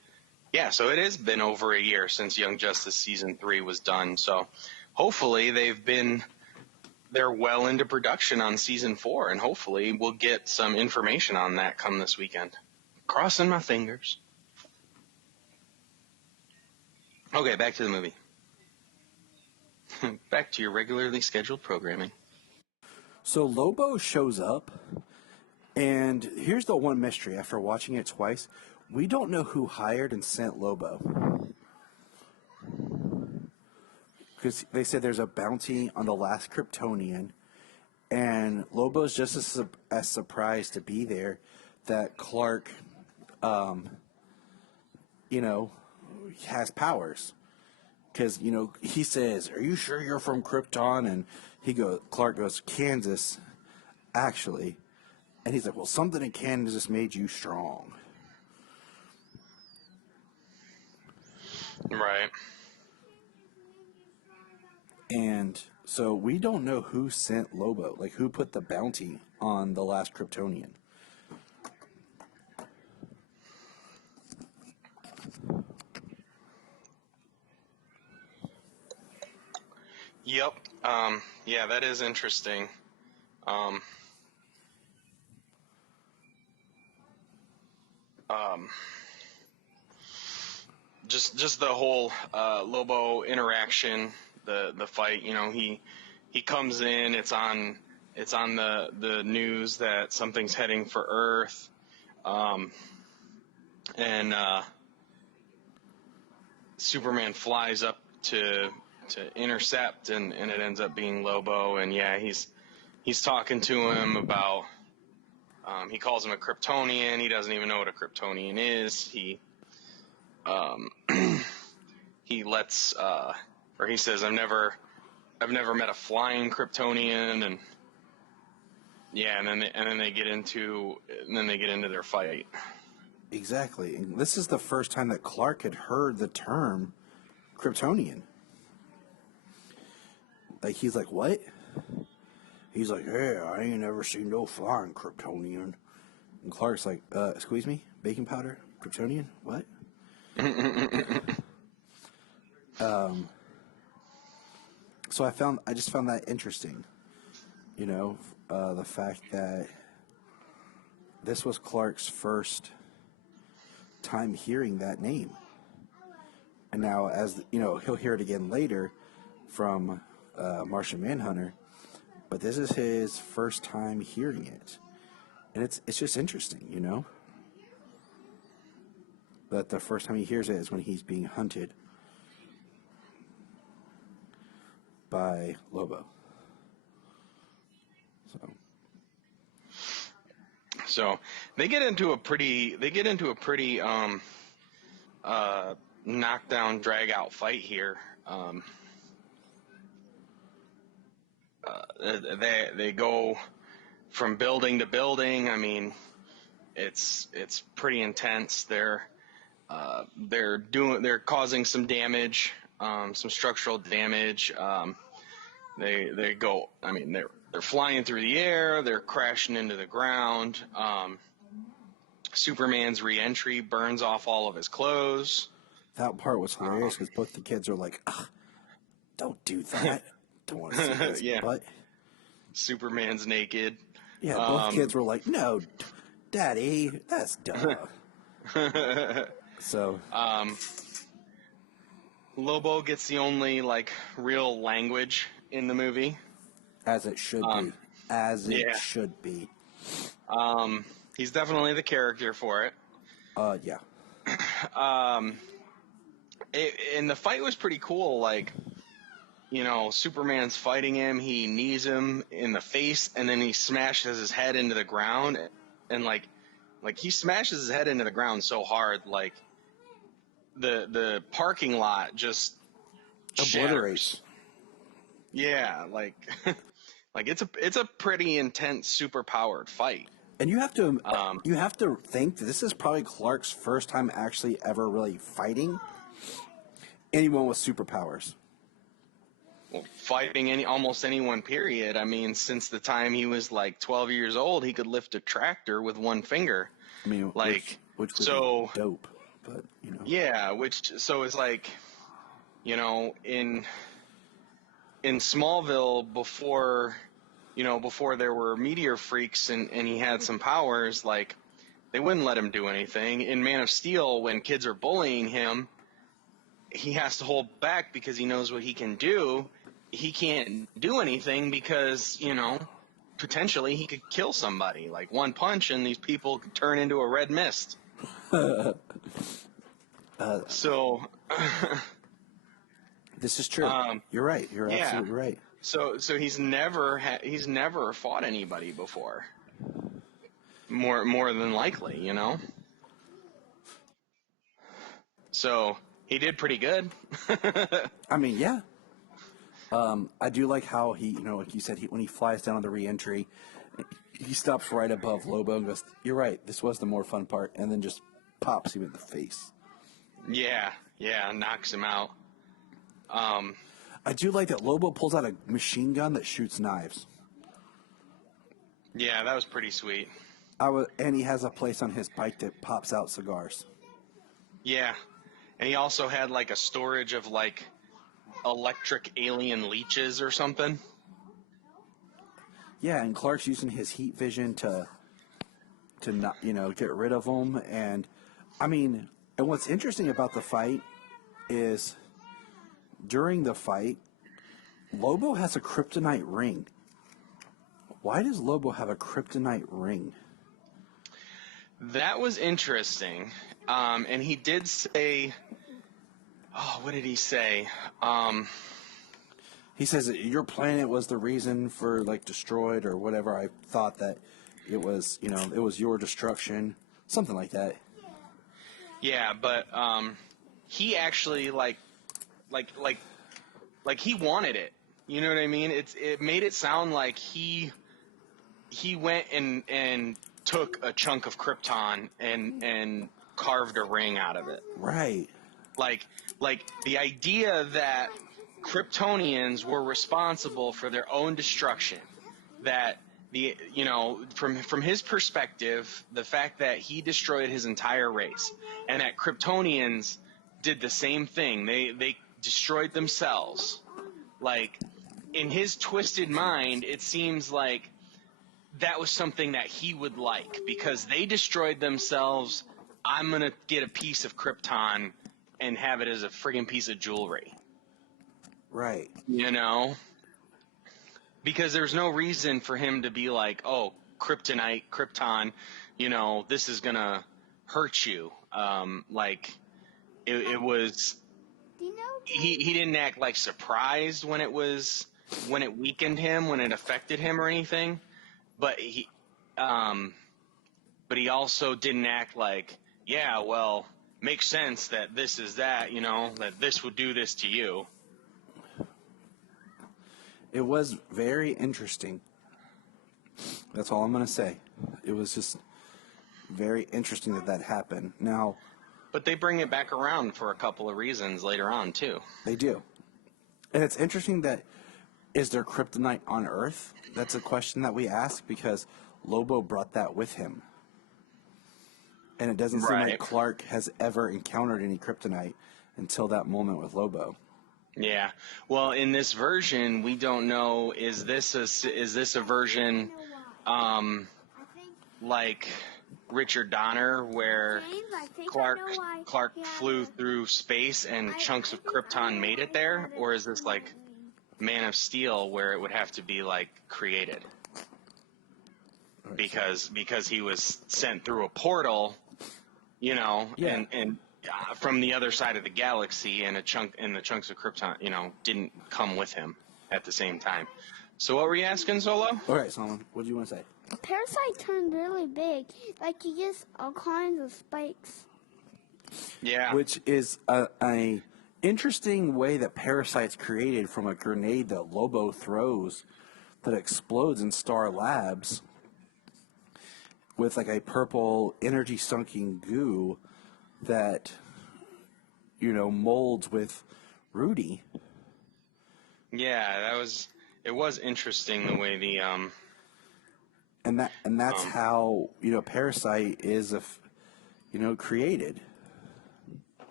Yeah, so it has been over a year since Young Justice season 3 was done. So hopefully they're well into production on season 4, and hopefully we'll get some information on that come this weekend. Crossing my fingers. Okay, back to the movie. Back to your regularly scheduled programming. So Lobo shows up, and here's the one mystery. After watching it twice, we don't know who hired and sent Lobo. Because they said there's a bounty on the last Kryptonian, and Lobo's just as surprised to be there that Clark, has powers. Because, he says, "Are you sure you're from Krypton?" And Clark goes, "Kansas, actually." And he's like, "Well, something in Kansas made you strong." Right. And so we don't know who sent Lobo, like who put the bounty on the last Kryptonian. Yep. Yeah, that is interesting. just the whole Lobo interaction, the fight. You know, he comes in. It's on the news that something's heading for Earth, and Superman flies up to intercept, and it ends up being Lobo. And yeah, he's talking to him about. He calls him a Kryptonian. He doesn't even know what a Kryptonian is. He lets or he says, I've never met a flying Kryptonian, and yeah, and then they get into their fight. Exactly. And this is the first time that Clark had heard the term Kryptonian. Like, he's like, what? He's like, hey, I ain't never seen no flying Kryptonian. And Clark's like, excuse me? Baking powder? Kryptonian? What? So I just found that interesting. You know, the fact that this was Clark's first time hearing that name. And now, as you know, he'll hear it again later from Martian Manhunter, but this is his first time hearing it. And it's just interesting, you know? That the first time he hears it is when he's being hunted by Lobo. So they get into a pretty knockdown, drag out fight here. They go from building to building. I mean, it's pretty intense. They're causing some damage, some structural damage. They go. I mean, they're flying through the air. They're crashing into the ground. Superman's re-entry burns off all of his clothes. That part was hilarious because both the kids are like, don't do that. Don't want to see his butt. Superman's naked. Yeah, both kids were like, no, Daddy, that's dumb. So, Lobo gets the only, like, real language in the movie. As it should be. As it should be. He's definitely the character for it. Yeah. And the fight was pretty cool. Like, you know, Superman's fighting him. He knees him in the face, and then he smashes his head into the ground. And like he smashes his head into the ground so hard, like the parking lot just obliterates. Yeah, like like it's a pretty intense, super powered fight. And you have to think that this is probably Clark's first time actually ever really fighting anyone with superpowers. Well, fighting almost anyone, period. I mean, since the time he was like 12 years old, he could lift a tractor with one finger. I mean, like, which was so dope, but you know. Yeah, so it's like, you know, in Smallville before there were meteor freaks and he had some powers, like, they wouldn't let him do anything. In Man of Steel, when kids are bullying him, he has to hold back because he knows what he can do. He can't do anything because, you know, potentially he could kill somebody. Like, one punch and these people could turn into a red mist. So this is true. You're right. You're absolutely right. So he's never fought anybody before. More than likely, you know. So he did pretty good. I mean, yeah. I do like how he, you know, like you said, when he flies down on the re-entry, he stops right above Lobo and goes, "You're right. This was the more fun part," and then just pops him in the face. Yeah, knocks him out. I do like that Lobo pulls out a machine gun that shoots knives. Yeah, that was pretty sweet. And he has a place on his bike that pops out cigars. Yeah, and he also had like a storage of like electric alien leeches or something. Yeah, and Clark's using his heat vision to not, you know, get rid of them. And I mean, and what's interesting about the fight is during the fight, Lobo has a kryptonite ring. Why does Lobo have a kryptonite ring? That was interesting. And he did say, oh, what did he say? He says that your planet was the reason for, like, destroyed or whatever. I thought that it was, you know, it was your destruction. Something like that. Yeah, but he actually, like he wanted it. You know what I mean? It made it sound like he went and took a chunk of Krypton and carved a ring out of it. Right. Like the idea that Kryptonians were responsible for their own destruction. That from his perspective, the fact that he destroyed his entire race, and that Kryptonians did the same thing. They destroyed themselves. Like, in his twisted mind, it seems like that was something that he would like, because they destroyed themselves. I'm gonna get a piece of Krypton and have it as a friggin' piece of jewelry. Right. You know? Because there's no reason for him to be like, oh, Kryptonite, Krypton, you know, this is gonna hurt you. It was. He didn't act like surprised when it weakened him, when it affected him or anything, but he also didn't act like, yeah, well, makes sense that this is that, you know, that this would do this to you. It was very interesting. That's all I'm going to say. It was just very interesting that happened. Now, but they bring it back around for a couple of reasons later on, too. They do. And it's interesting that, is there kryptonite on Earth? That's a question that we ask, because Lobo brought that with him. And it doesn't seem like Clark has ever encountered any kryptonite until that moment with Lobo. Yeah. Well, in this version, we don't know, is this a version like Richard Donner, where Clark flew through space and chunks of Krypton made it there? Or is this like Man of Steel, where it would have to be like created? Because he was sent through a portal, you know, and from the other side of the galaxy, and the chunks of Krypton, you know, didn't come with him at the same time. So what were you asking, Solo? All right, Solomon, what do you want to say? Parasite turned really big. Like, he gets all kinds of spikes. Yeah. Which is a interesting way that Parasite's created from a grenade that Lobo throws that explodes in Star Labs with like a purple energy-sunking goo that, you know, molds with Rudy. Yeah, it was interesting the way the and that's how, you know, Parasite is created.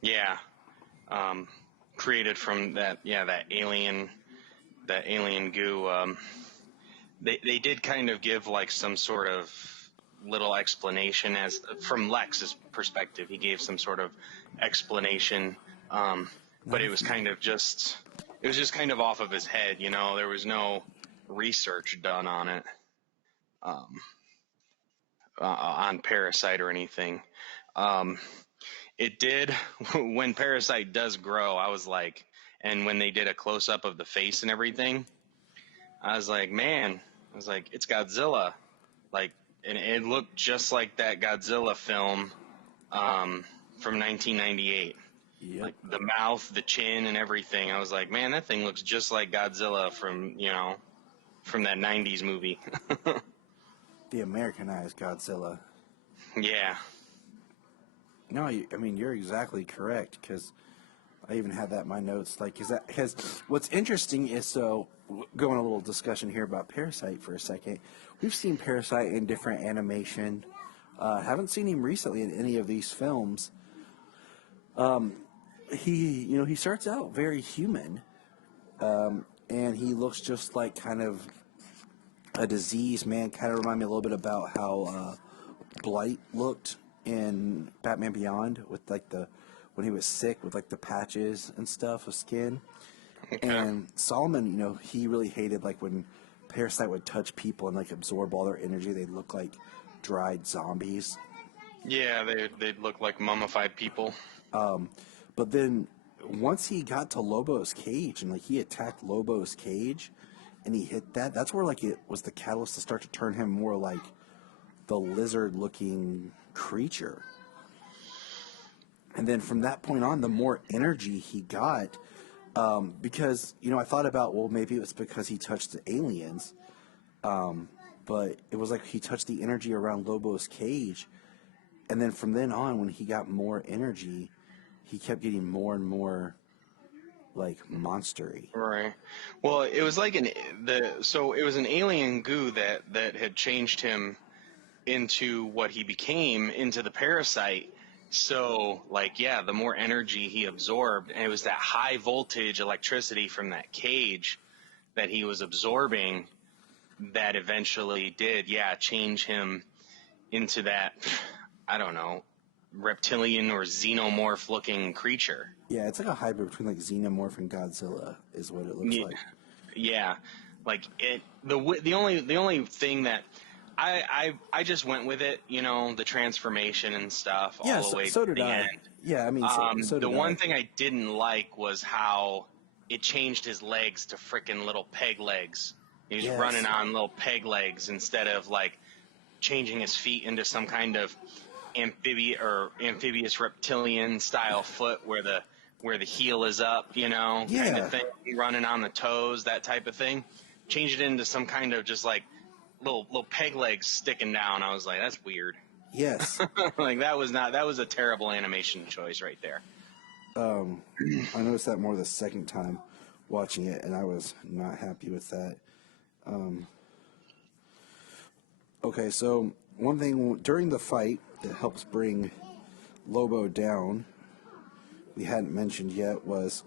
Yeah. Created from that alien goo. They did kind of give like some sort of little explanation as from Lex's perspective. He gave some sort of explanation, but it was just kind of off of his head, you know. There was no research done on it, on Parasite or anything. It did, when Parasite does grow, I was like, and when they did a close up of the face and everything, I was like, man, it's Godzilla. Like, and it looked just like that Godzilla film from 1998. Yep. Like the mouth, the chin, and everything. I was like, man, that thing looks just like Godzilla from that 90s movie. The Americanized Godzilla. Yeah. No, I mean, you're exactly correct, because I even had that in my notes. Like, because what's interesting is, so going a little discussion here about Parasite for a second. We've seen Parasite in different animation. Haven't seen him recently in any of these films. He starts out very human, and he looks just like kind of a diseased man. Kind of remind me a little bit about how Blight looked in Batman Beyond, with when he was sick with like the patches and stuff of skin. Okay. And Solomon, you know, he really hated like when Parasite would touch people and like absorb all their energy. They'd look like dried zombies. Yeah, they'd look like mummified people. But then once he got to Lobo's cage and like he attacked Lobo's cage and he hit that, that's where like it was the catalyst to start to turn him more like the lizard-looking creature. And then from that point on, the more energy he got, because, you know, I thought about, well, maybe it was because he touched the aliens, but it was like he touched the energy around Lobo's cage, and then from then on, when he got more energy, he kept getting more and more, like, monstery. Right. Well, it was like so it was an alien goo that had changed him into what he became, into the parasite. So, like, yeah, the more energy he absorbed, and it was that high voltage electricity from that cage that he was absorbing that eventually did, yeah, change him into that, I don't know, reptilian or xenomorph looking creature. Yeah, it's like a hybrid between, like, Xenomorph and Godzilla is what it looks like. Yeah. Like, the only thing that I just went with it, you know, the transformation and stuff all the way so to did the I. end. Yeah, I mean, so the did one I. thing I didn't like was how it changed his legs to frickin' little peg legs. He was Yes. running on little peg legs instead of like changing his feet into some kind of amphibious reptilian style foot where the heel is up, you know, kind Yeah. of thing. Running on the toes, that type of thing. Change it into some kind of just like little peg legs sticking down. I was like, that's weird. Yes. Like that was a terrible animation choice right there. I noticed that more the second time watching it, and I was not happy with that. Okay, so one thing during the fight that helps bring Lobo down, we hadn't mentioned yet, was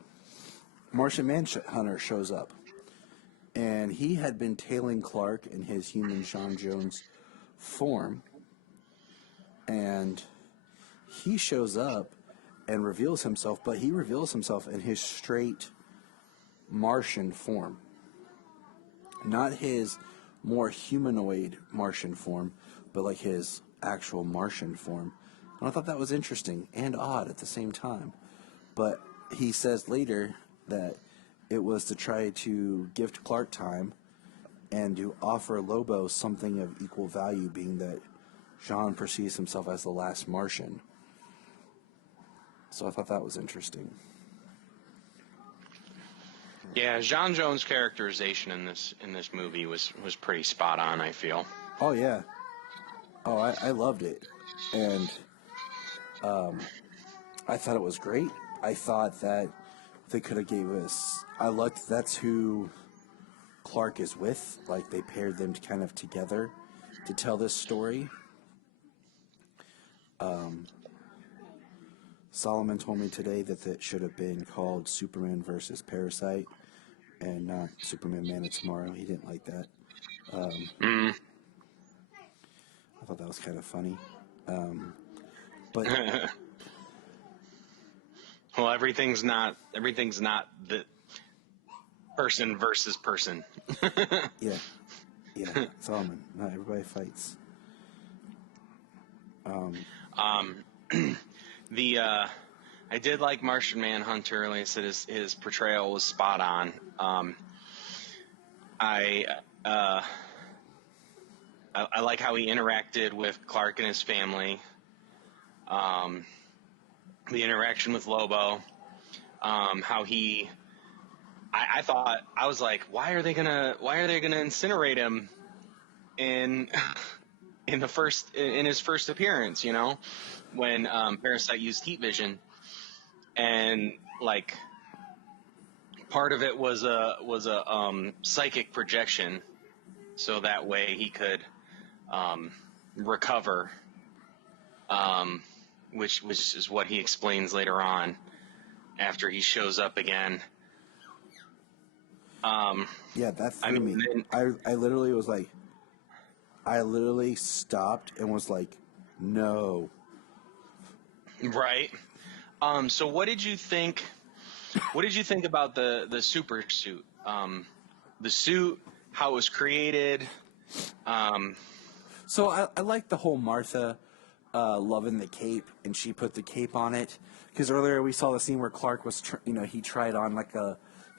Martian Manhunter shows up. And he had been tailing Clark in his human Sean Jones form. And he shows up and reveals himself, but he reveals himself in his straight Martian form. Not his more humanoid Martian form, but like his actual Martian form. And I thought that was interesting and odd at the same time. But he says later that it was to try to give Clark time and to offer Lobo something of equal value, being that Jean perceives himself as the last Martian. So I thought that was interesting. Yeah, Jean Jones' characterization in this movie was pretty spot on, I feel. Oh, yeah. Oh, I loved it. And I thought it was great. I thought that they could have gave us... I liked that's who Clark is with. Like, they paired them kind of together to tell this story. Solomon told me today that it should have been called Superman versus Parasite and not Superman Man of Tomorrow. He didn't like that. I thought that was kind of funny. But well, everything's not the person versus person. yeah, Solomon. Not everybody fights. I did like Martian Manhunter. Like I said, his portrayal was spot on. I like how he interacted with Clark and his family. The interaction with Lobo. How he, I thought, I was like, why are they gonna incinerate him in his first appearance? You know, when Parasite used heat vision. And like part of it was a psychic projection, so that way he could recover, which is what he explains later on after he shows up again. Yeah, that threw me. I literally was like, I literally stopped and was like, no. Right. So what did you think? What did you think about the super suit? The suit, how it was created. So I like the whole Martha loving the cape, and she put the cape on it. Because earlier we saw the scene where Clark was, he tried on like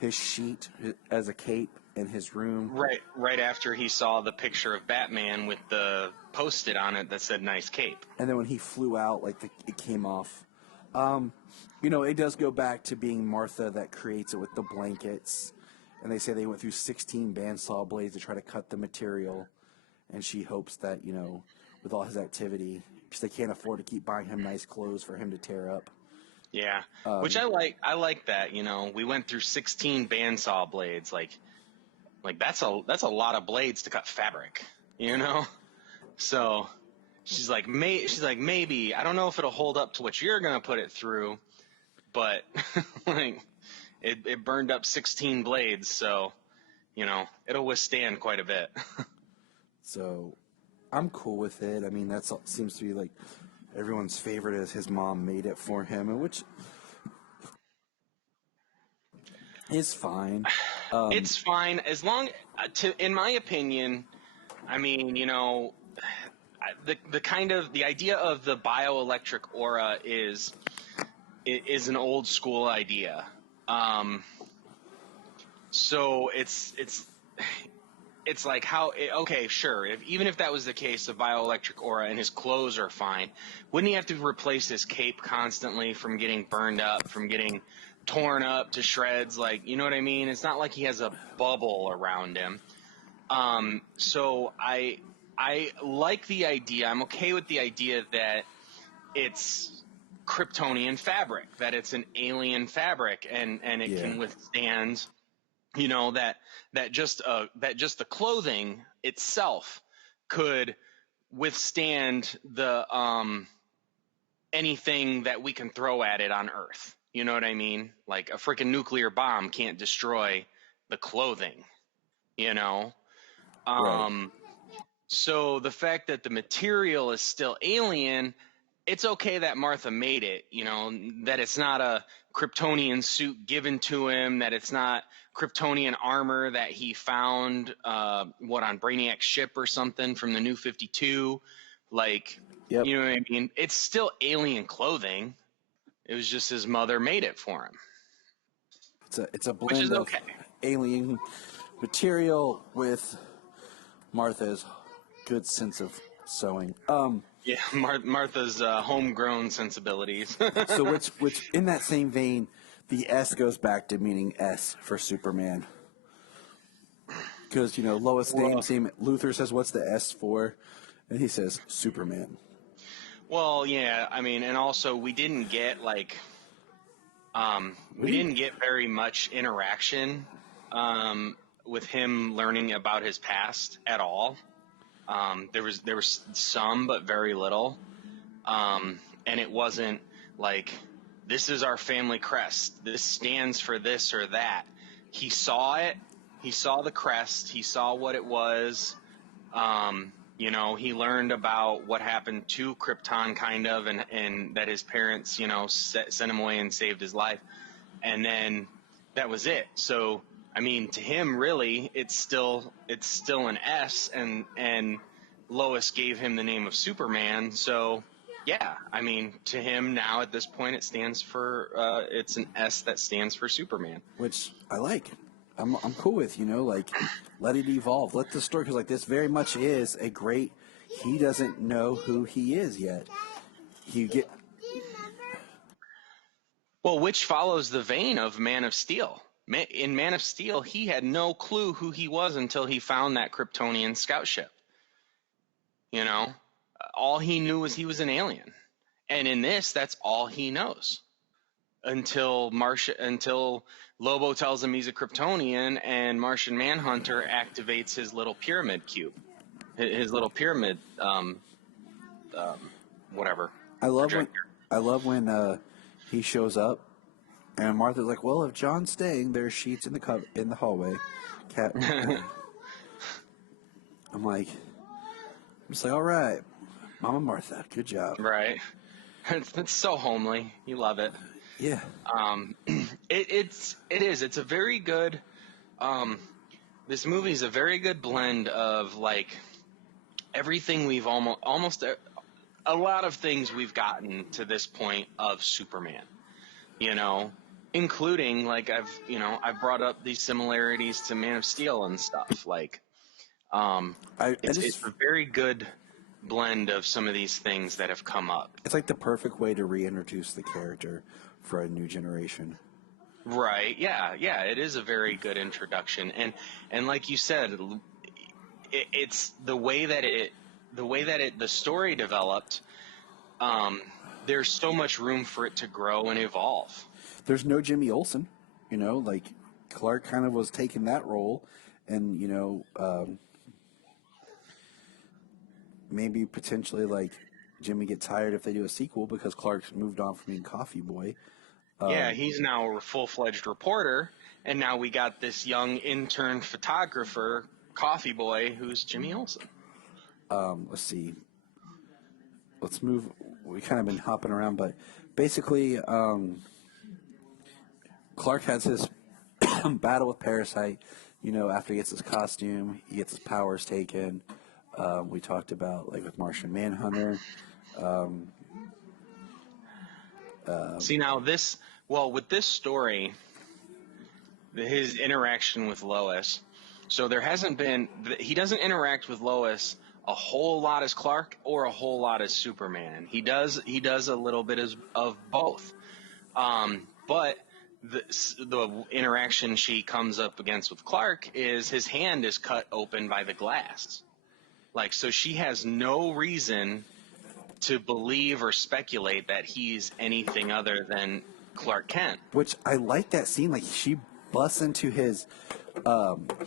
his sheet as a cape in his room. Right after he saw the picture of Batman with the post-it on it that said "nice cape." And then when he flew out, like it came off. It does go back to being Martha that creates it with the blankets. And they say they went through 16 bandsaw blades to try to cut the material. And she hopes that, with all his activity, because they can't afford to keep buying him nice clothes for him to tear up. Yeah, which I like that. We went through 16 bandsaw blades. Like that's a lot of blades to cut fabric. So she's like maybe I don't know if it'll hold up to what you're gonna put it through, but like it burned up 16 blades, so it'll withstand quite a bit. So I'm cool with it. I mean, that seems to be like everyone's favorite is his mom made it for him, and which is fine. It's fine as long in my opinion. I mean, the idea of the bioelectric aura is an old school idea. So it's like okay, sure. Even if that was the case, the bioelectric aura and his clothes are fine, wouldn't he have to replace his cape constantly from getting burned up, from getting torn up to shreds? Like, you know what I mean? It's not like he has a bubble around him. So I like the idea. I'm okay with the idea that it's Kryptonian fabric, that it's an alien fabric, and it can withstand, that just the clothing itself could withstand the anything that we can throw at it on Earth. You know what I mean? Like a freaking nuclear bomb can't destroy the clothing, Right. So the fact that the material is still alien, it's okay that Martha made it, that it's not a Kryptonian suit given to him, that it's not Kryptonian armor that he found, on Brainiac's ship or something from the New 52. Like, Yep. You know what I mean? It's still alien clothing. It was just his mother made it for him. It's a blend Which is of okay. alien material with Martha's good sense of sewing. Yeah, Martha's homegrown sensibilities. So which in that same vein, the S goes back to meaning S for Superman. Because, Lois names him, Luthor says, what's the S for? And he says, Superman. Well, yeah, I mean, and also we didn't get we didn't get very much interaction with him learning about his past at all. There was some, but very little. And it wasn't like, this is our family crest, this stands for this or that. He saw it. He saw the crest. He saw what it was. He learned about what happened to Krypton, kind of, and that his parents, sent him away and saved his life. And then that was it. So, I mean, to him, really, it's still an S, and Lois gave him the name of Superman. So, yeah, I mean, to him now at this point, it stands for it's an S that stands for Superman, which I like. I'm cool with, let it evolve. Let the story, because this very much is a great, he doesn't know who he is yet. Well, which follows the vein of Man of Steel. In Man of Steel, he had no clue who he was until he found that Kryptonian scout ship. All he knew was he was an alien. And in this, that's all he knows. Until Lobo tells him he's a Kryptonian, and Martian Manhunter activates his little pyramid cube, his little pyramid, whatever. I love when he shows up, and Martha's like, "Well, if John's staying, there's sheets in the hallway." I'm just like, "All right, Mama Martha, good job." Right. It's so homely. You love it. Yeah. It's a very good. This movie is a very good blend of like everything we've almost a lot of things we've gotten to this point of Superman. You know, including like I've brought up these similarities to Man of Steel and stuff. Like, it's a very good blend of some of these things that have come up. It's like the perfect way to reintroduce the character for a new generation. Right. Yeah. Yeah. It is a very good introduction, and like you said, it's the way that the story developed. There's so much room for it to grow and evolve. There's no Jimmy Olsen, like Clark kind of was taking that role, and maybe potentially like Jimmy get tired if they do a sequel because Clark's moved on from being Coffee Boy. Yeah, he's now a full-fledged reporter, and now we got this young intern photographer, Coffee Boy, who's Jimmy Olsen. Let's see. Let's move. We kind of been hopping around, but basically, Clark has his battle with Parasite. After he gets his costume, he gets his powers taken. We talked about like with Martian Manhunter. See now with this story, his interaction with Lois. So he doesn't interact with Lois a whole lot as Clark or a whole lot as Superman. He does a little bit of both. But the interaction she comes up against with Clark is his hand is cut open by the glass. Like, so she has no reason to believe or speculate that he's anything other than Clark Kent. Which I like that scene. Like, she busts into his,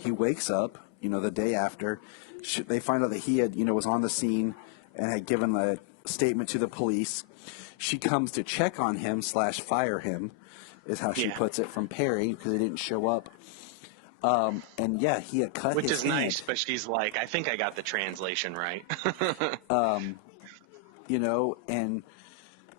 he wakes up, the day after. They find out that he had, was on the scene and had given a statement to the police. She comes to check on him / fire him, is how she puts it, from Perry, because he didn't show up. And yeah, he had cut Which his hand. Which is nice, but she's like, I think I got the translation right. And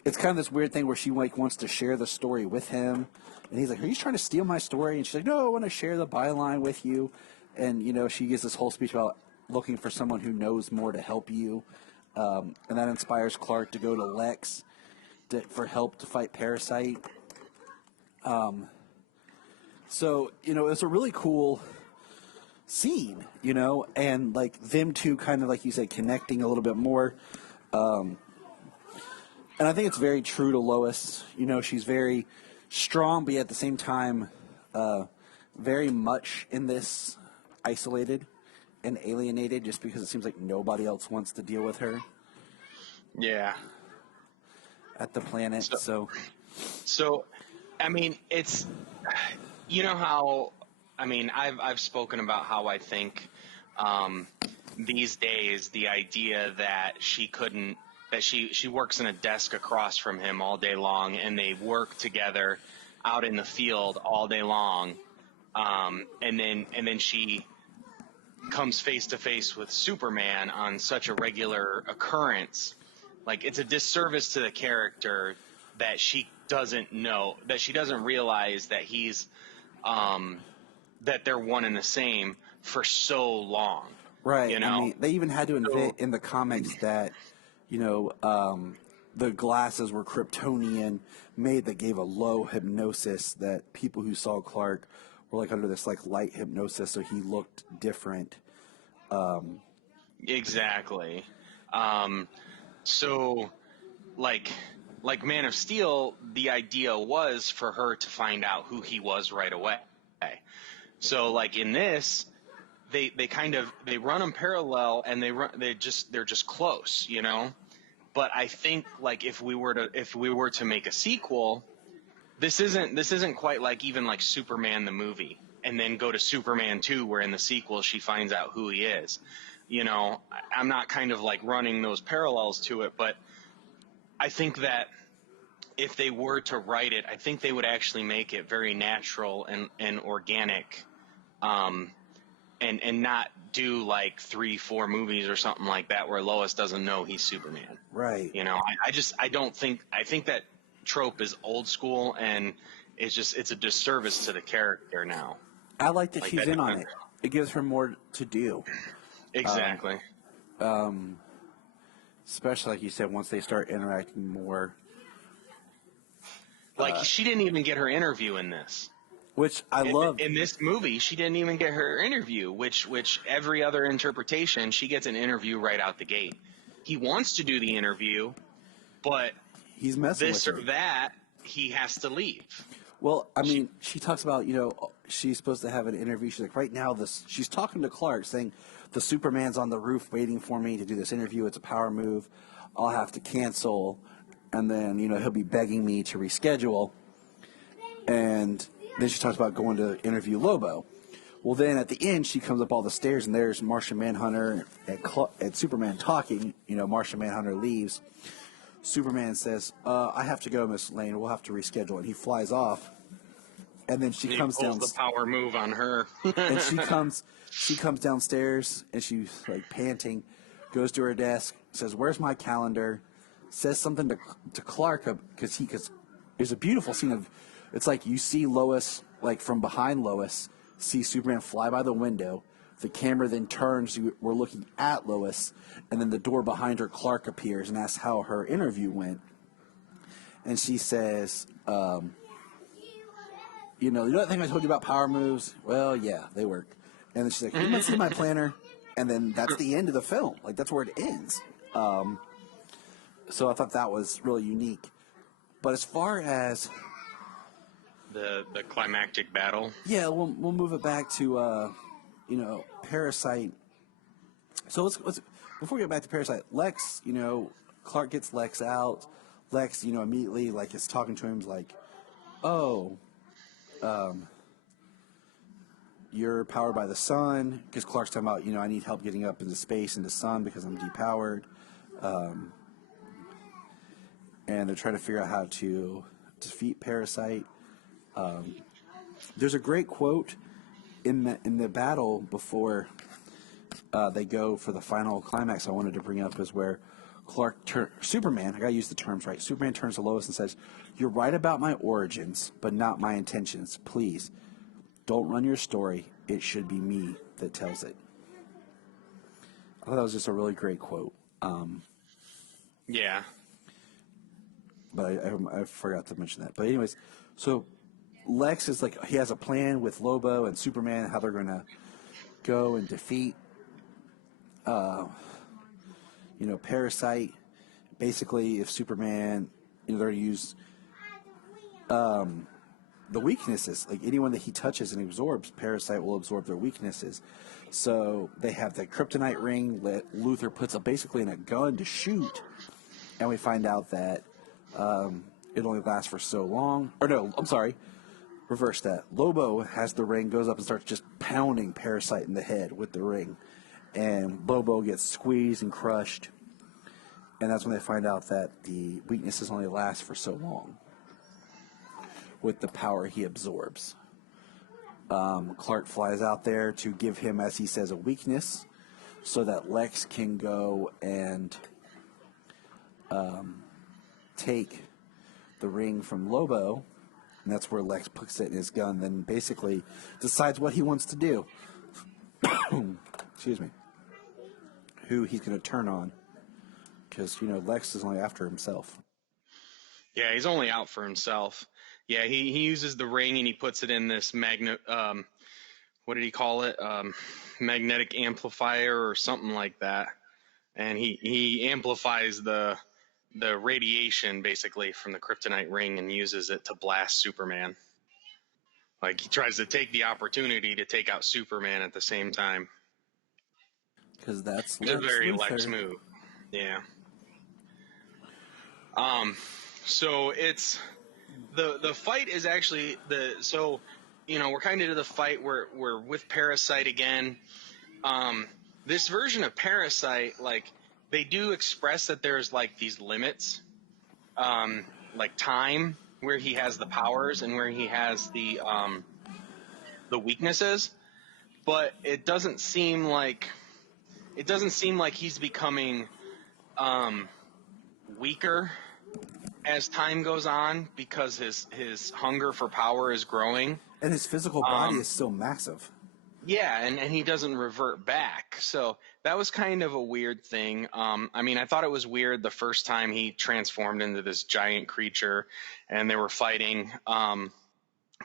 it's kind of this weird thing where she wants to share the story with him, and he's like, "Are you trying to steal my story?" And she's like, "No, I want to share the byline with you." And she gives this whole speech about looking for someone who knows more to help you, and that inspires Clark to go to Lex for help to fight Parasite. So it's a really cool scene, and like them two kind of, like you said, connecting a little bit more. And I think it's very true to Lois. She's very strong, but yet at the same time, very much in this isolated and alienated, just because it seems like nobody else wants to deal with her. Yeah. At the planet. So, I mean, it's, how, I've spoken about how I think these days the idea that she works in a desk across from him all day long, and they work together out in the field all day long, and then she comes face to face with Superman on such a regular occurrence. Like, it's a disservice to the character that she doesn't realize that he's that they're one and the same for so long. Right. They even had to invent in the comics that the glasses were Kryptonian made that gave a low hypnosis, that people who saw Clark were like under this like light hypnosis, so he looked different. Exactly. So like Man of Steel, the idea was for her to find out who he was right away. So like in this, they run them parallel, and they're just close, But I think like if we were to make a sequel, this isn't quite like even like Superman the movie, and then go to Superman 2, where in the sequel she finds out who he is. I'm not kind of like running those parallels to it, but I think that if they were to write it, I think they would actually make it very natural and organic, and not do like 3-4 movies or something like that where Lois doesn't know he's Superman. Right. You know, I think that trope is old school, and it's a disservice to the character now. I like that Like she's that- in on it. It gives her more to do. Exactly. Especially, like you said, once they start interacting more. Like, she didn't even get her interview in this. Which I love. In this movie, she didn't even get her interview, which every other interpretation, she gets an interview right out the gate. He wants to do the interview, but He's messing this with or her. that, he has to leave. Well, I mean, she talks about, she's supposed to have an interview. She's like, right now, she's talking to Clark saying, the Superman's on the roof waiting for me to do this interview. It's a power move. I'll have to cancel. And then, he'll be begging me to reschedule. And then she talks about going to interview Lobo. Well, then at the end, she comes up all the stairs, and there's Martian Manhunter and Superman talking. Martian Manhunter leaves. Superman says, I have to go, Miss Lane. We'll have to reschedule. And he flies off. And then she comes down. The power move on her. And she comes downstairs, and she's like panting, goes to her desk, says, where's my calendar? Says something to Clark, because there's a beautiful scene of, it's like you see Lois, like from behind Lois, see Superman fly by the window. The camera then turns, we're looking at Lois, and then the door behind her, Clark appears and asks how her interview went. And she says, you know that thing I told you about power moves? Well, yeah, they work. And then she's like, you must see my planner. And then that's the end of the film. Like, that's where it ends. So I thought that was really unique. But as far as the climactic battle. Yeah, we'll move it back to Parasite. So let's before we get back to Parasite, Lex, Clark gets Lex out. Lex, immediately is talking to him like, "Oh, you're powered by the sun," because Clark's talking about, I need help getting up into space into sun because I'm depowered. And they're trying to figure out how to defeat Parasite. There's a great quote in the battle before they go for the final climax I wanted to bring up, is where Superman, I gotta use the terms right, Superman turns to Lois and says, "You're right about my origins, but not my intentions. Please, don't run your story. It should be me that tells it." I thought that was just a really great quote. Yeah. But I forgot to mention that. But anyways, so Lex is like, he has a plan with Lobo and Superman, how they're going to go and defeat, Parasite. Basically, if Superman, they're going to use the weaknesses. Like, anyone that he touches and absorbs, Parasite will absorb their weaknesses. So they have the Kryptonite ring that Luthor puts basically in a gun to shoot. And we find out that it only lasts for so long. Or no, I'm sorry. Reverse that. Lobo has the ring, goes up and starts just pounding Parasite in the head with the ring. And Lobo gets squeezed and crushed. And that's when they find out that the weaknesses only last for so long with the power he absorbs. Clark flies out there to give him, as he says, a weakness so that Lex can go and take the ring from Lobo. And that's where Lex puts it in his gun, then basically decides what he wants to do. Excuse me. Who he's going to turn on. Because, Lex is only after himself. Yeah, he's only out for himself. Yeah, he uses the ring and he puts it in this what did he call it? Magnetic amplifier or something like that. And he amplifies the radiation basically from the Kryptonite ring and uses it to blast Superman. Like, he tries to take the opportunity to take out Superman at the same time. Because that's It's a very Luthor. Lex move. Yeah. So it's the fight is actually we're kind of to the fight where we're with Parasite again. This version of Parasite, they do express that there's these limits, time where he has the powers and where he has the weaknesses. but it doesn't seem like he's becoming weaker as time goes on, because his hunger for power is growing. And his physical body is still massive. Yeah, and he doesn't revert back. So that was kind of a weird thing. I mean, I thought it was weird the first time he transformed into this giant creature and they were fighting.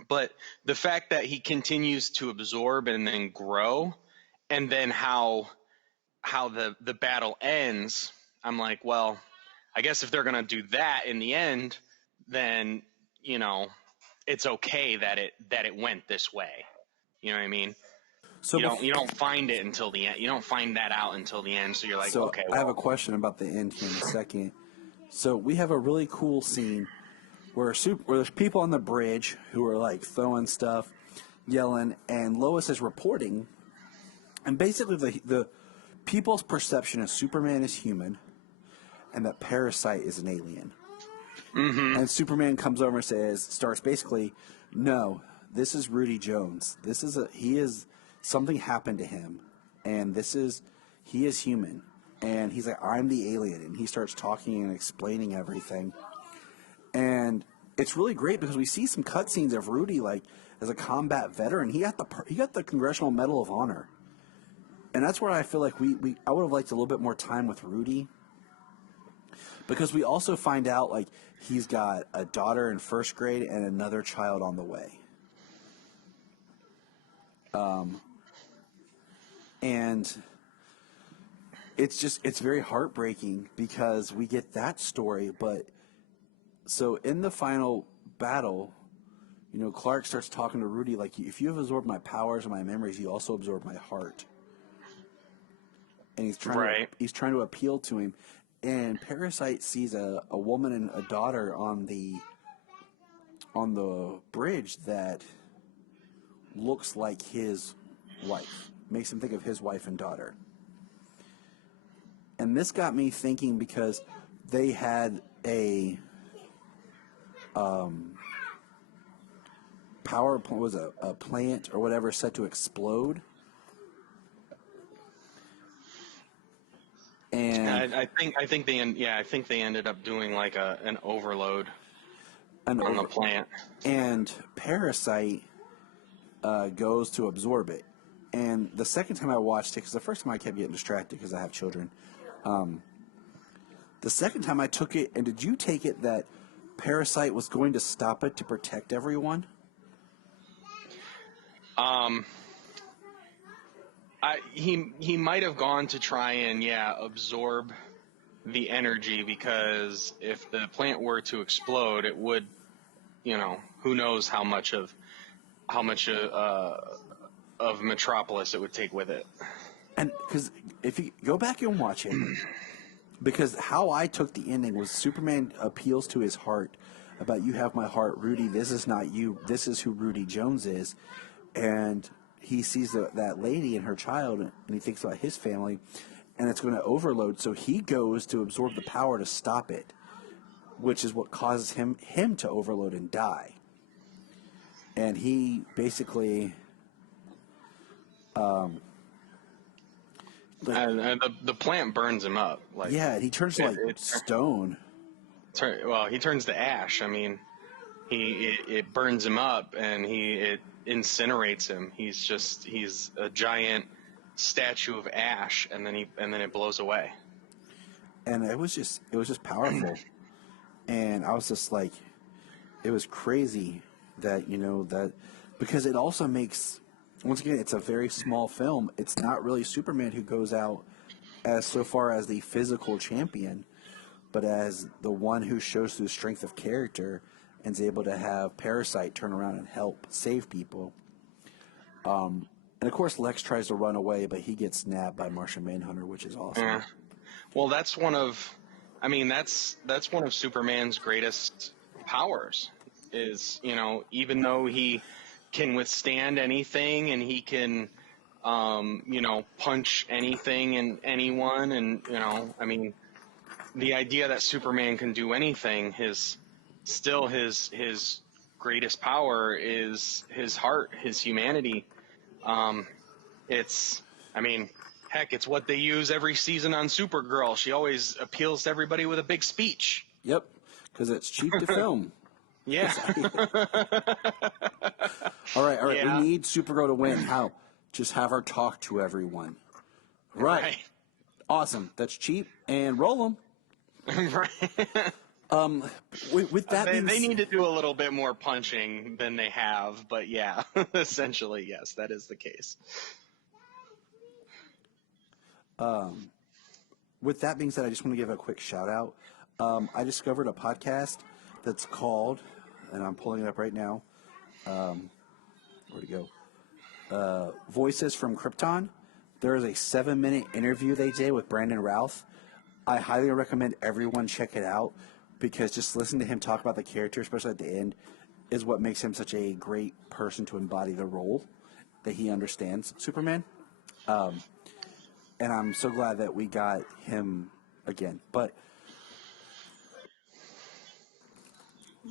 But the fact that he continues to absorb and then grow, and then how the battle ends, I'm like, well, I guess if they're going to do that in the end, then, you know, it's okay that it went this way. You know what I mean? So you don't find it until the end. You don't find that out until the end. So you're like, so okay. I have a question about the end here in a second. So we have a really cool scene where there's people on the bridge who are like throwing stuff, yelling, and Lois is reporting. And basically the people's perception of Superman is human, and that Parasite is an alien. Mm-hmm. And Superman comes over and starts basically, no, this is Rudy Jones. Something happened to him, and he is human. And he's like, I'm the alien. And he starts talking and explaining everything. And it's really great because we see some cutscenes of Rudy, like, as a combat veteran. He got the Congressional Medal of Honor. And that's where I feel like I would have liked a little bit more time with Rudy. Because we also find out, like, he's got a daughter in first grade and another child on the way. And it's very heartbreaking because we get that story. But so in the final battle, you know, Clark starts talking to Rudy like, if you have absorbed my powers and my memories, you also absorb my heart. And he's trying to appeal to him. And Parasite sees a woman and a daughter on the bridge that looks like his wife. Makes him think of his wife and daughter. And this got me thinking because they had a power plant, was a plant or whatever set to explode. And I think they ended up doing like an overload on the plant. And Parasite goes to absorb it. And the second time I watched it, because the first time I kept getting distracted because I have children. The second time I took it, and did you take it that Parasite was going to stop it to protect everyone? He might have gone to try and absorb the energy, because if the plant were to explode, it would, you know, who knows how much of Metropolis it would take with it. And because if you go back and watch it, because how I took the ending was Superman appeals to his heart about, you have my heart, Rudy, this is not you, this is who Rudy Jones is. And he sees that lady and her child, and he thinks about his family, and it's going to overload. So he goes to absorb the power to stop it, which is what causes him to overload and die. And he basically, and the plant burns him up. Like, yeah, he turns to stone. He turns to ash. I mean, it burns him up, and it incinerates him. He's a giant statue of ash, and then it blows away. And it was just powerful. And I was just like, it was crazy that, you know, that, because it also makes, once again, it's a very small film. It's not really Superman who goes out as so far as the physical champion, but as the one who shows through strength of character and is able to have Parasite turn around and help save people. And of course, Lex tries to run away, but he gets nabbed by Martian Manhunter, which is awesome. Yeah. Well, that's one of Superman's greatest powers. Is, you know, even though he can withstand anything and he can, you know, punch anything and anyone, and, you know, I mean, the idea that Superman can do anything, his greatest power is his heart, his humanity. I mean, heck, it's what they use every season on Supergirl. She always appeals to everybody with a big speech. Yep, because it's cheap to film. Yeah. All right. Yeah. We need Supergirl to win. How? Just have her talk to everyone. Right. Awesome. That's cheap. And roll them. Right. With that They need to do a little bit more punching than they have, but yeah, essentially, yes, that is the case. With that being said, I just want to give a quick shout out. I discovered a podcast that's called, and I'm pulling it up right now. Where'd it go? Voices from Krypton. There is a 7-minute interview they did with Brandon Routh. I highly recommend everyone check it out because just listening to him talk about the character, especially at the end, is what makes him such a great person to embody the role that he understands Superman. And I'm so glad that we got him again. But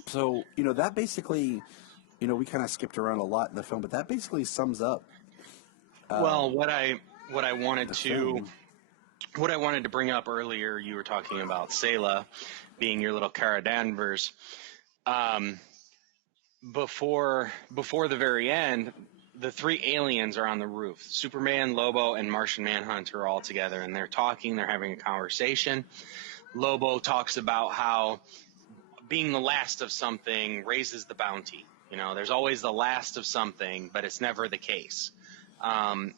so, that basically, we kind of skipped around a lot in the film, but that basically sums up. Well, what I wanted to bring up earlier, you were talking about Sayla being your little Kara Danvers. Before the very end, the 3 aliens are on the roof. Superman, Lobo, and Martian Manhunter are all together, and they're talking. They're having a conversation. Lobo talks about how being the last of something raises the bounty. There's always the last of something, but it's never the case.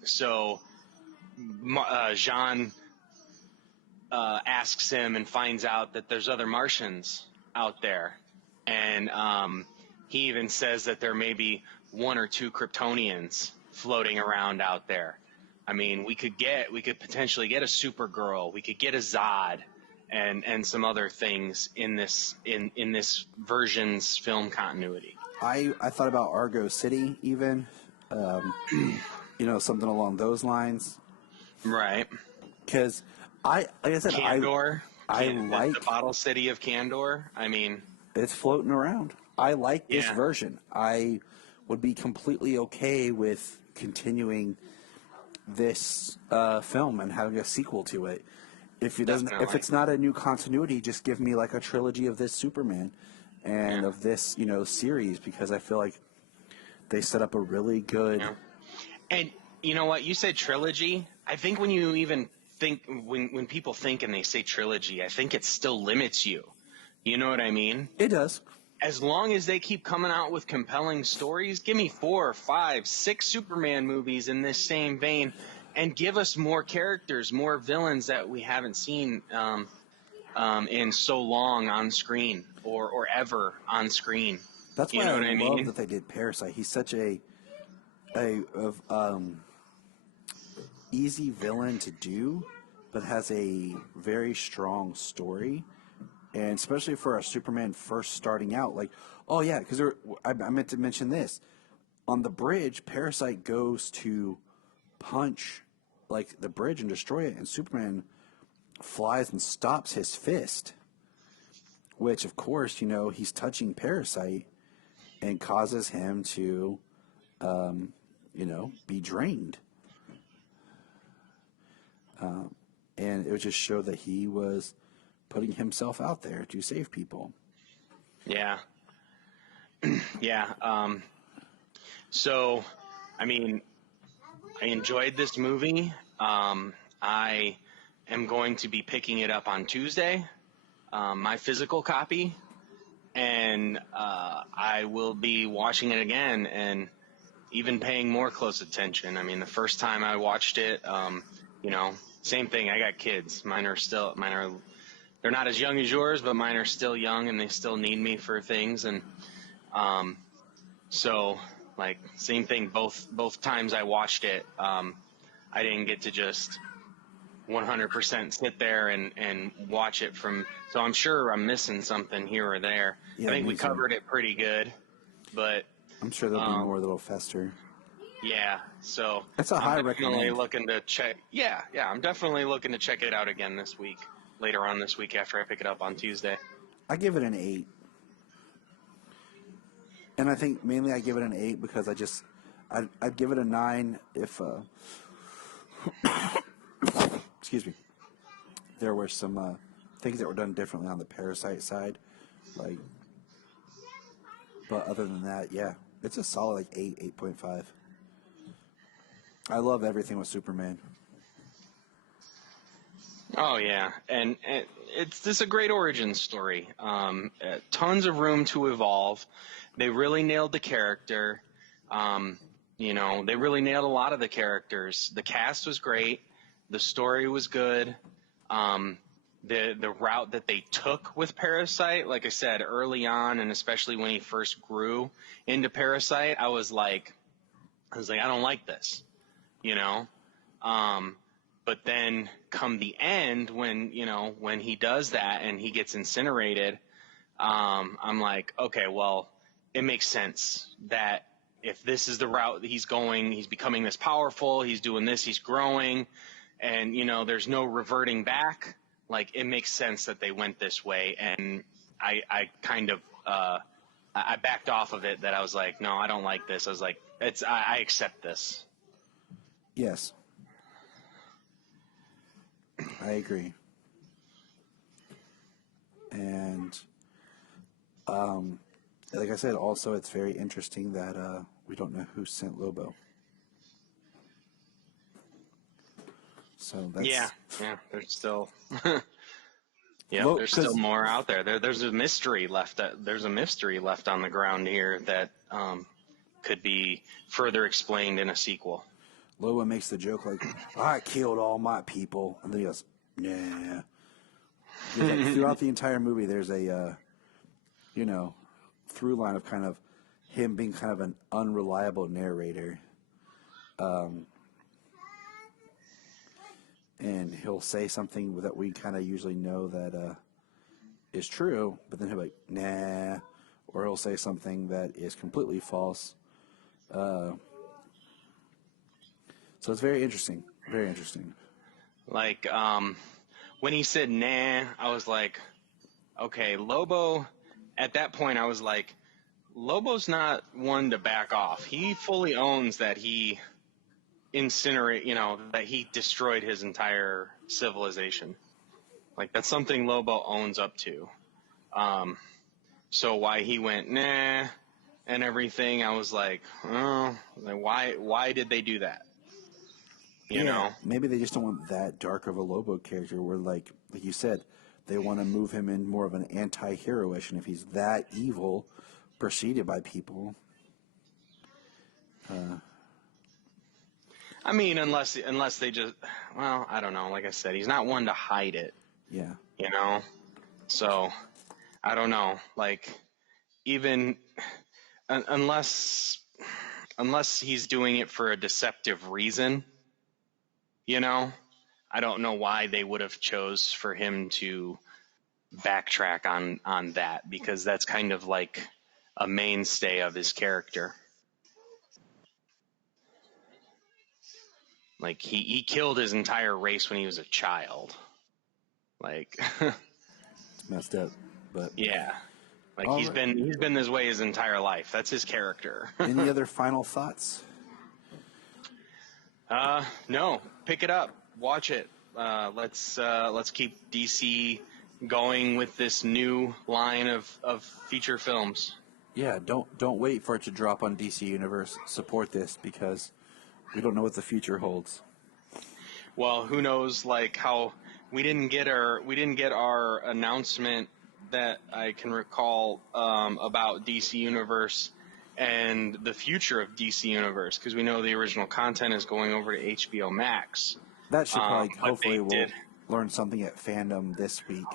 So Jean asks him and finds out that there's other Martians out there. And he even says that there may be 1 or 2 Kryptonians floating around out there. I mean, we could potentially get a Supergirl. We could get a Zod and some other things in this version's film continuity. I thought about Argo City even, something along those lines. Right. Because like I said, Kandor. I like the bottle city of Kandor. I mean, it's floating around. I like this version. I would be completely okay with continuing this film and having a sequel to it. If it's not a new continuity, just give me like a trilogy of this Superman and of this, series, because I feel like they set up a really good. Yeah. And you know what? You said trilogy. I think when you even think when people think and they say trilogy, I think it still limits you. You know what I mean? It does. As long as they keep coming out with compelling stories, give me 4, 5, 6 Superman movies in this same vein, and give us more characters, more villains that we haven't seen in so long on screen or ever on screen. That's why I love that they did Parasite. He's such a easy villain to do, but has a very strong story. And especially for a Superman first starting out, because I meant to mention this. On the bridge, Parasite goes to punch the bridge and destroy it, and Superman flies and stops his fist, which of course, he's touching Parasite and causes him to, be drained. And it would just show that he was putting himself out there to save people. Yeah. Yeah. So, I mean, I enjoyed this movie. I am going to be picking it up on Tuesday, my physical copy, and I will be watching it again and even paying more close attention. I mean, the first time I watched it, same thing. I got kids. They're not as young as yours, but mine are still young and they still need me for things. And so same thing. Both times I watched it, I didn't get to just 100% sit there and watch it so I'm sure I'm missing something here or there. Yeah, I think we covered it pretty good, but I'm sure there'll be more that'll fester. Yeah, so that's a high I'm definitely recommend. looking to check. Yeah, I'm definitely looking to check it out again this week. Later on this week after I pick it up on Tuesday. I give it an 8. And I think mainly I give it an 8 because I'd give it a 9 if excuse me, there were some things that were done differently on the Parasite side, like. But other than that, yeah, it's a solid like 8.5. I love everything with Superman. Oh yeah, and it's this a great origin story. Tons of room to evolve. They really nailed the character. They really nailed a lot of the characters. The cast was great. The story was good. The route that they took with Parasite, like I said early on, and especially when he first grew into Parasite, I was like, I don't like this, you know. But then come the end, when he does that and he gets incinerated, I'm like, okay, well, it makes sense that if this is the route that he's going, he's becoming this powerful, he's doing this, he's growing, and there's no reverting back. Like, it makes sense that they went this way, and I kind of I backed off of it. That I was like, no, I don't like this. I was like, I accept this. Yes, I agree. And like I said, also it's very interesting that we don't know who sent Lobo. So that's Yeah. There's still, Lo- there's 'cause- still more out there. There's a mystery left. There's a mystery left on the ground here that could be further explained in a sequel. Lobo makes the joke like, I killed all my people. And then he goes, nah. He's like, throughout the entire movie, there's a, through line of kind of him being kind of an unreliable narrator. And he'll say something that we kind of usually know that is true, but then he'll be like, nah. Or he'll say something that is completely false. So it's very interesting. Very interesting. Like, when he said nah, I was like, okay, Lobo, at that point I was like, Lobo's not one to back off. He fully owns that he that he destroyed his entire civilization. Like, that's something Lobo owns up to. So why he went nah and everything, I was like, oh, why did they do that? You know? Maybe they just don't want that dark of a Lobo character where, like you said, they want to move him in more of an anti-heroish, and if he's that evil, preceded by people. I mean, unless they just, well, I don't know. Like I said, he's not one to hide it. Yeah. So, I don't know. Like, even unless he's doing it for a deceptive reason, I don't know why they would have chose for him to backtrack on that, because that's kind of like a mainstay of his character. Like, he killed his entire race when he was a child. Like, It's messed up, but yeah. Like, All he's right. been this way his entire life. That's his character. Any other final thoughts? No, pick it up, watch it. Let's keep DC going with this new line of feature films. Yeah, don't wait for it to drop on DC Universe. Support this because we don't know what the future holds. Well, who knows? Like, how we didn't get our announcement that I can recall about DC Universe and the future of DC Universe, because we know the original content is going over to HBO Max. That should probably, but hopefully, they we'll did. learn something at Fandom this week.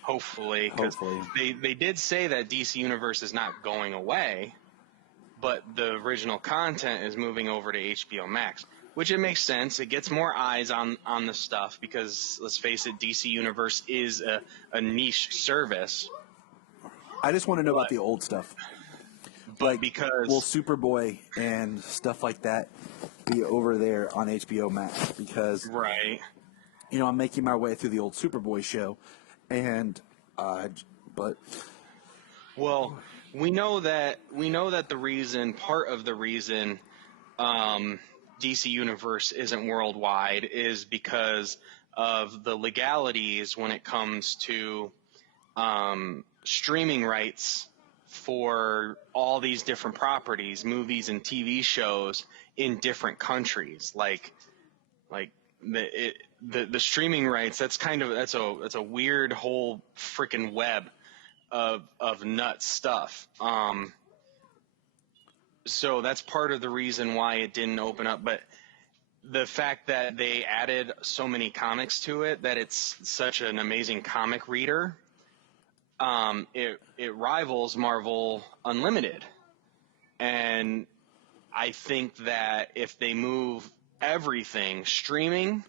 Hopefully, because Hopefully. they did say that DC Universe is not going away, but the original content is moving over to HBO Max, which it makes sense. It gets more eyes on the stuff because, let's face it, DC Universe is a niche service. I just want to know about the old stuff. But because will Superboy and stuff like that be over there on HBO Max? Because right, I'm making my way through the old Superboy show, and but we know that part of the reason DC Universe isn't worldwide is because of the legalities when it comes to streaming rights for all these different properties, movies and TV shows in different countries. Like the streaming rights. That's a weird whole freaking web of nuts stuff. So that's part of the reason why it didn't open up. But the fact that they added so many comics to it, that it's such an amazing comic reader, it rivals Marvel Unlimited. And I think that if they move everything streaming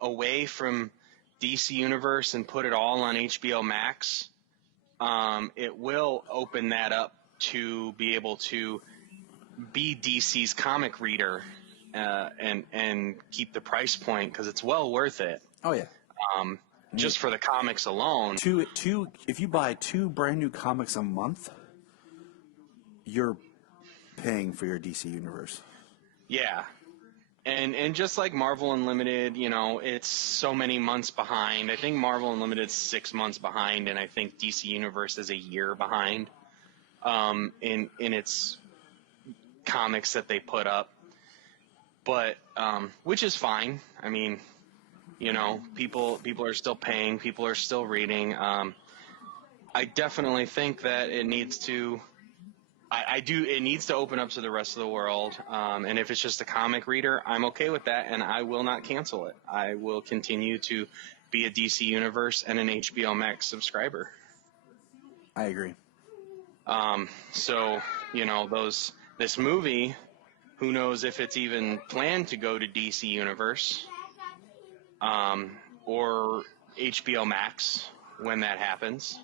away from DC Universe and put it all on HBO Max, it will open that up to be able to be DC's comic reader, and keep the price point, because it's well worth it. Oh yeah. Just for the comics alone. If you buy 2 brand new comics a month, you're paying for your DC Universe. Yeah. And just like Marvel Unlimited, it's so many months behind. I think Marvel Unlimited's 6 months behind, and I think DC Universe is a year behind in its comics that they put up. But which is fine. I mean, people are still paying, people are still reading. I definitely think that it needs to it needs to open up to the rest of the world. And if it's just a comic reader, I'm okay with that, and I will not cancel it. I will continue to be a DC Universe and an HBO Max subscriber. I agree. So, this movie, who knows if it's even planned to go to DC Universe, or HBO Max when that happens.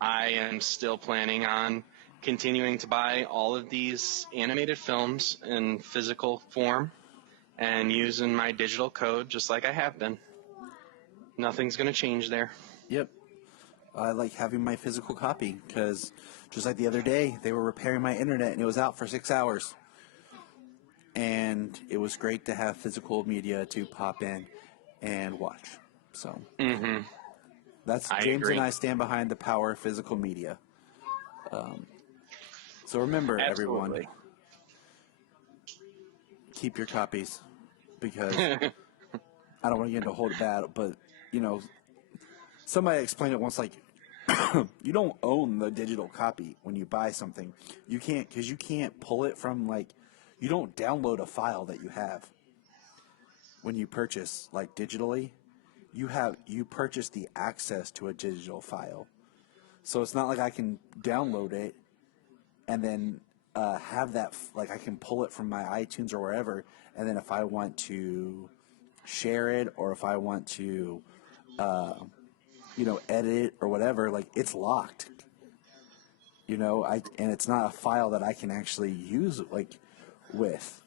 I am still planning on continuing to buy all of these animated films in physical form and using my digital code just like I have been. Nothing's going to change there. Yep. I like having my physical copy because just like the other day, they were repairing my internet and it was out for 6 hours. And it was great to have physical media to pop in and watch. So that's James agree. and I stand behind the power of physical media. So remember, Absolutely. everyone, keep your copies because I don't want to get into a whole bad, but somebody explained it once, like you don't own the digital copy when you buy something. You can't, because you can't pull it from you don't download a file that you have when you purchase digitally. You purchase the access to a digital file. So it's not like I can download it and then have that, I can pull it from my iTunes or wherever, and then if I want to share it or if I want to, edit it or whatever, it's locked. And it's not a file that I can actually use with.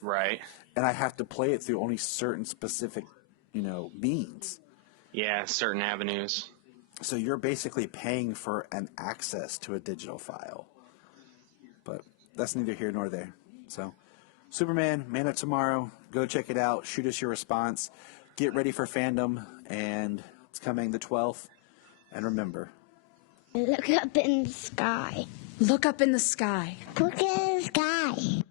Right. And I have to play it through only certain specific, means. Yeah, certain avenues. So you're basically paying for an access to a digital file. But that's neither here nor there. So, Superman, Man of Tomorrow, go check it out. Shoot us your response. Get ready for fandom, and it's coming the 12th. And remember, look up in the sky. Look up in the sky. Look in the sky.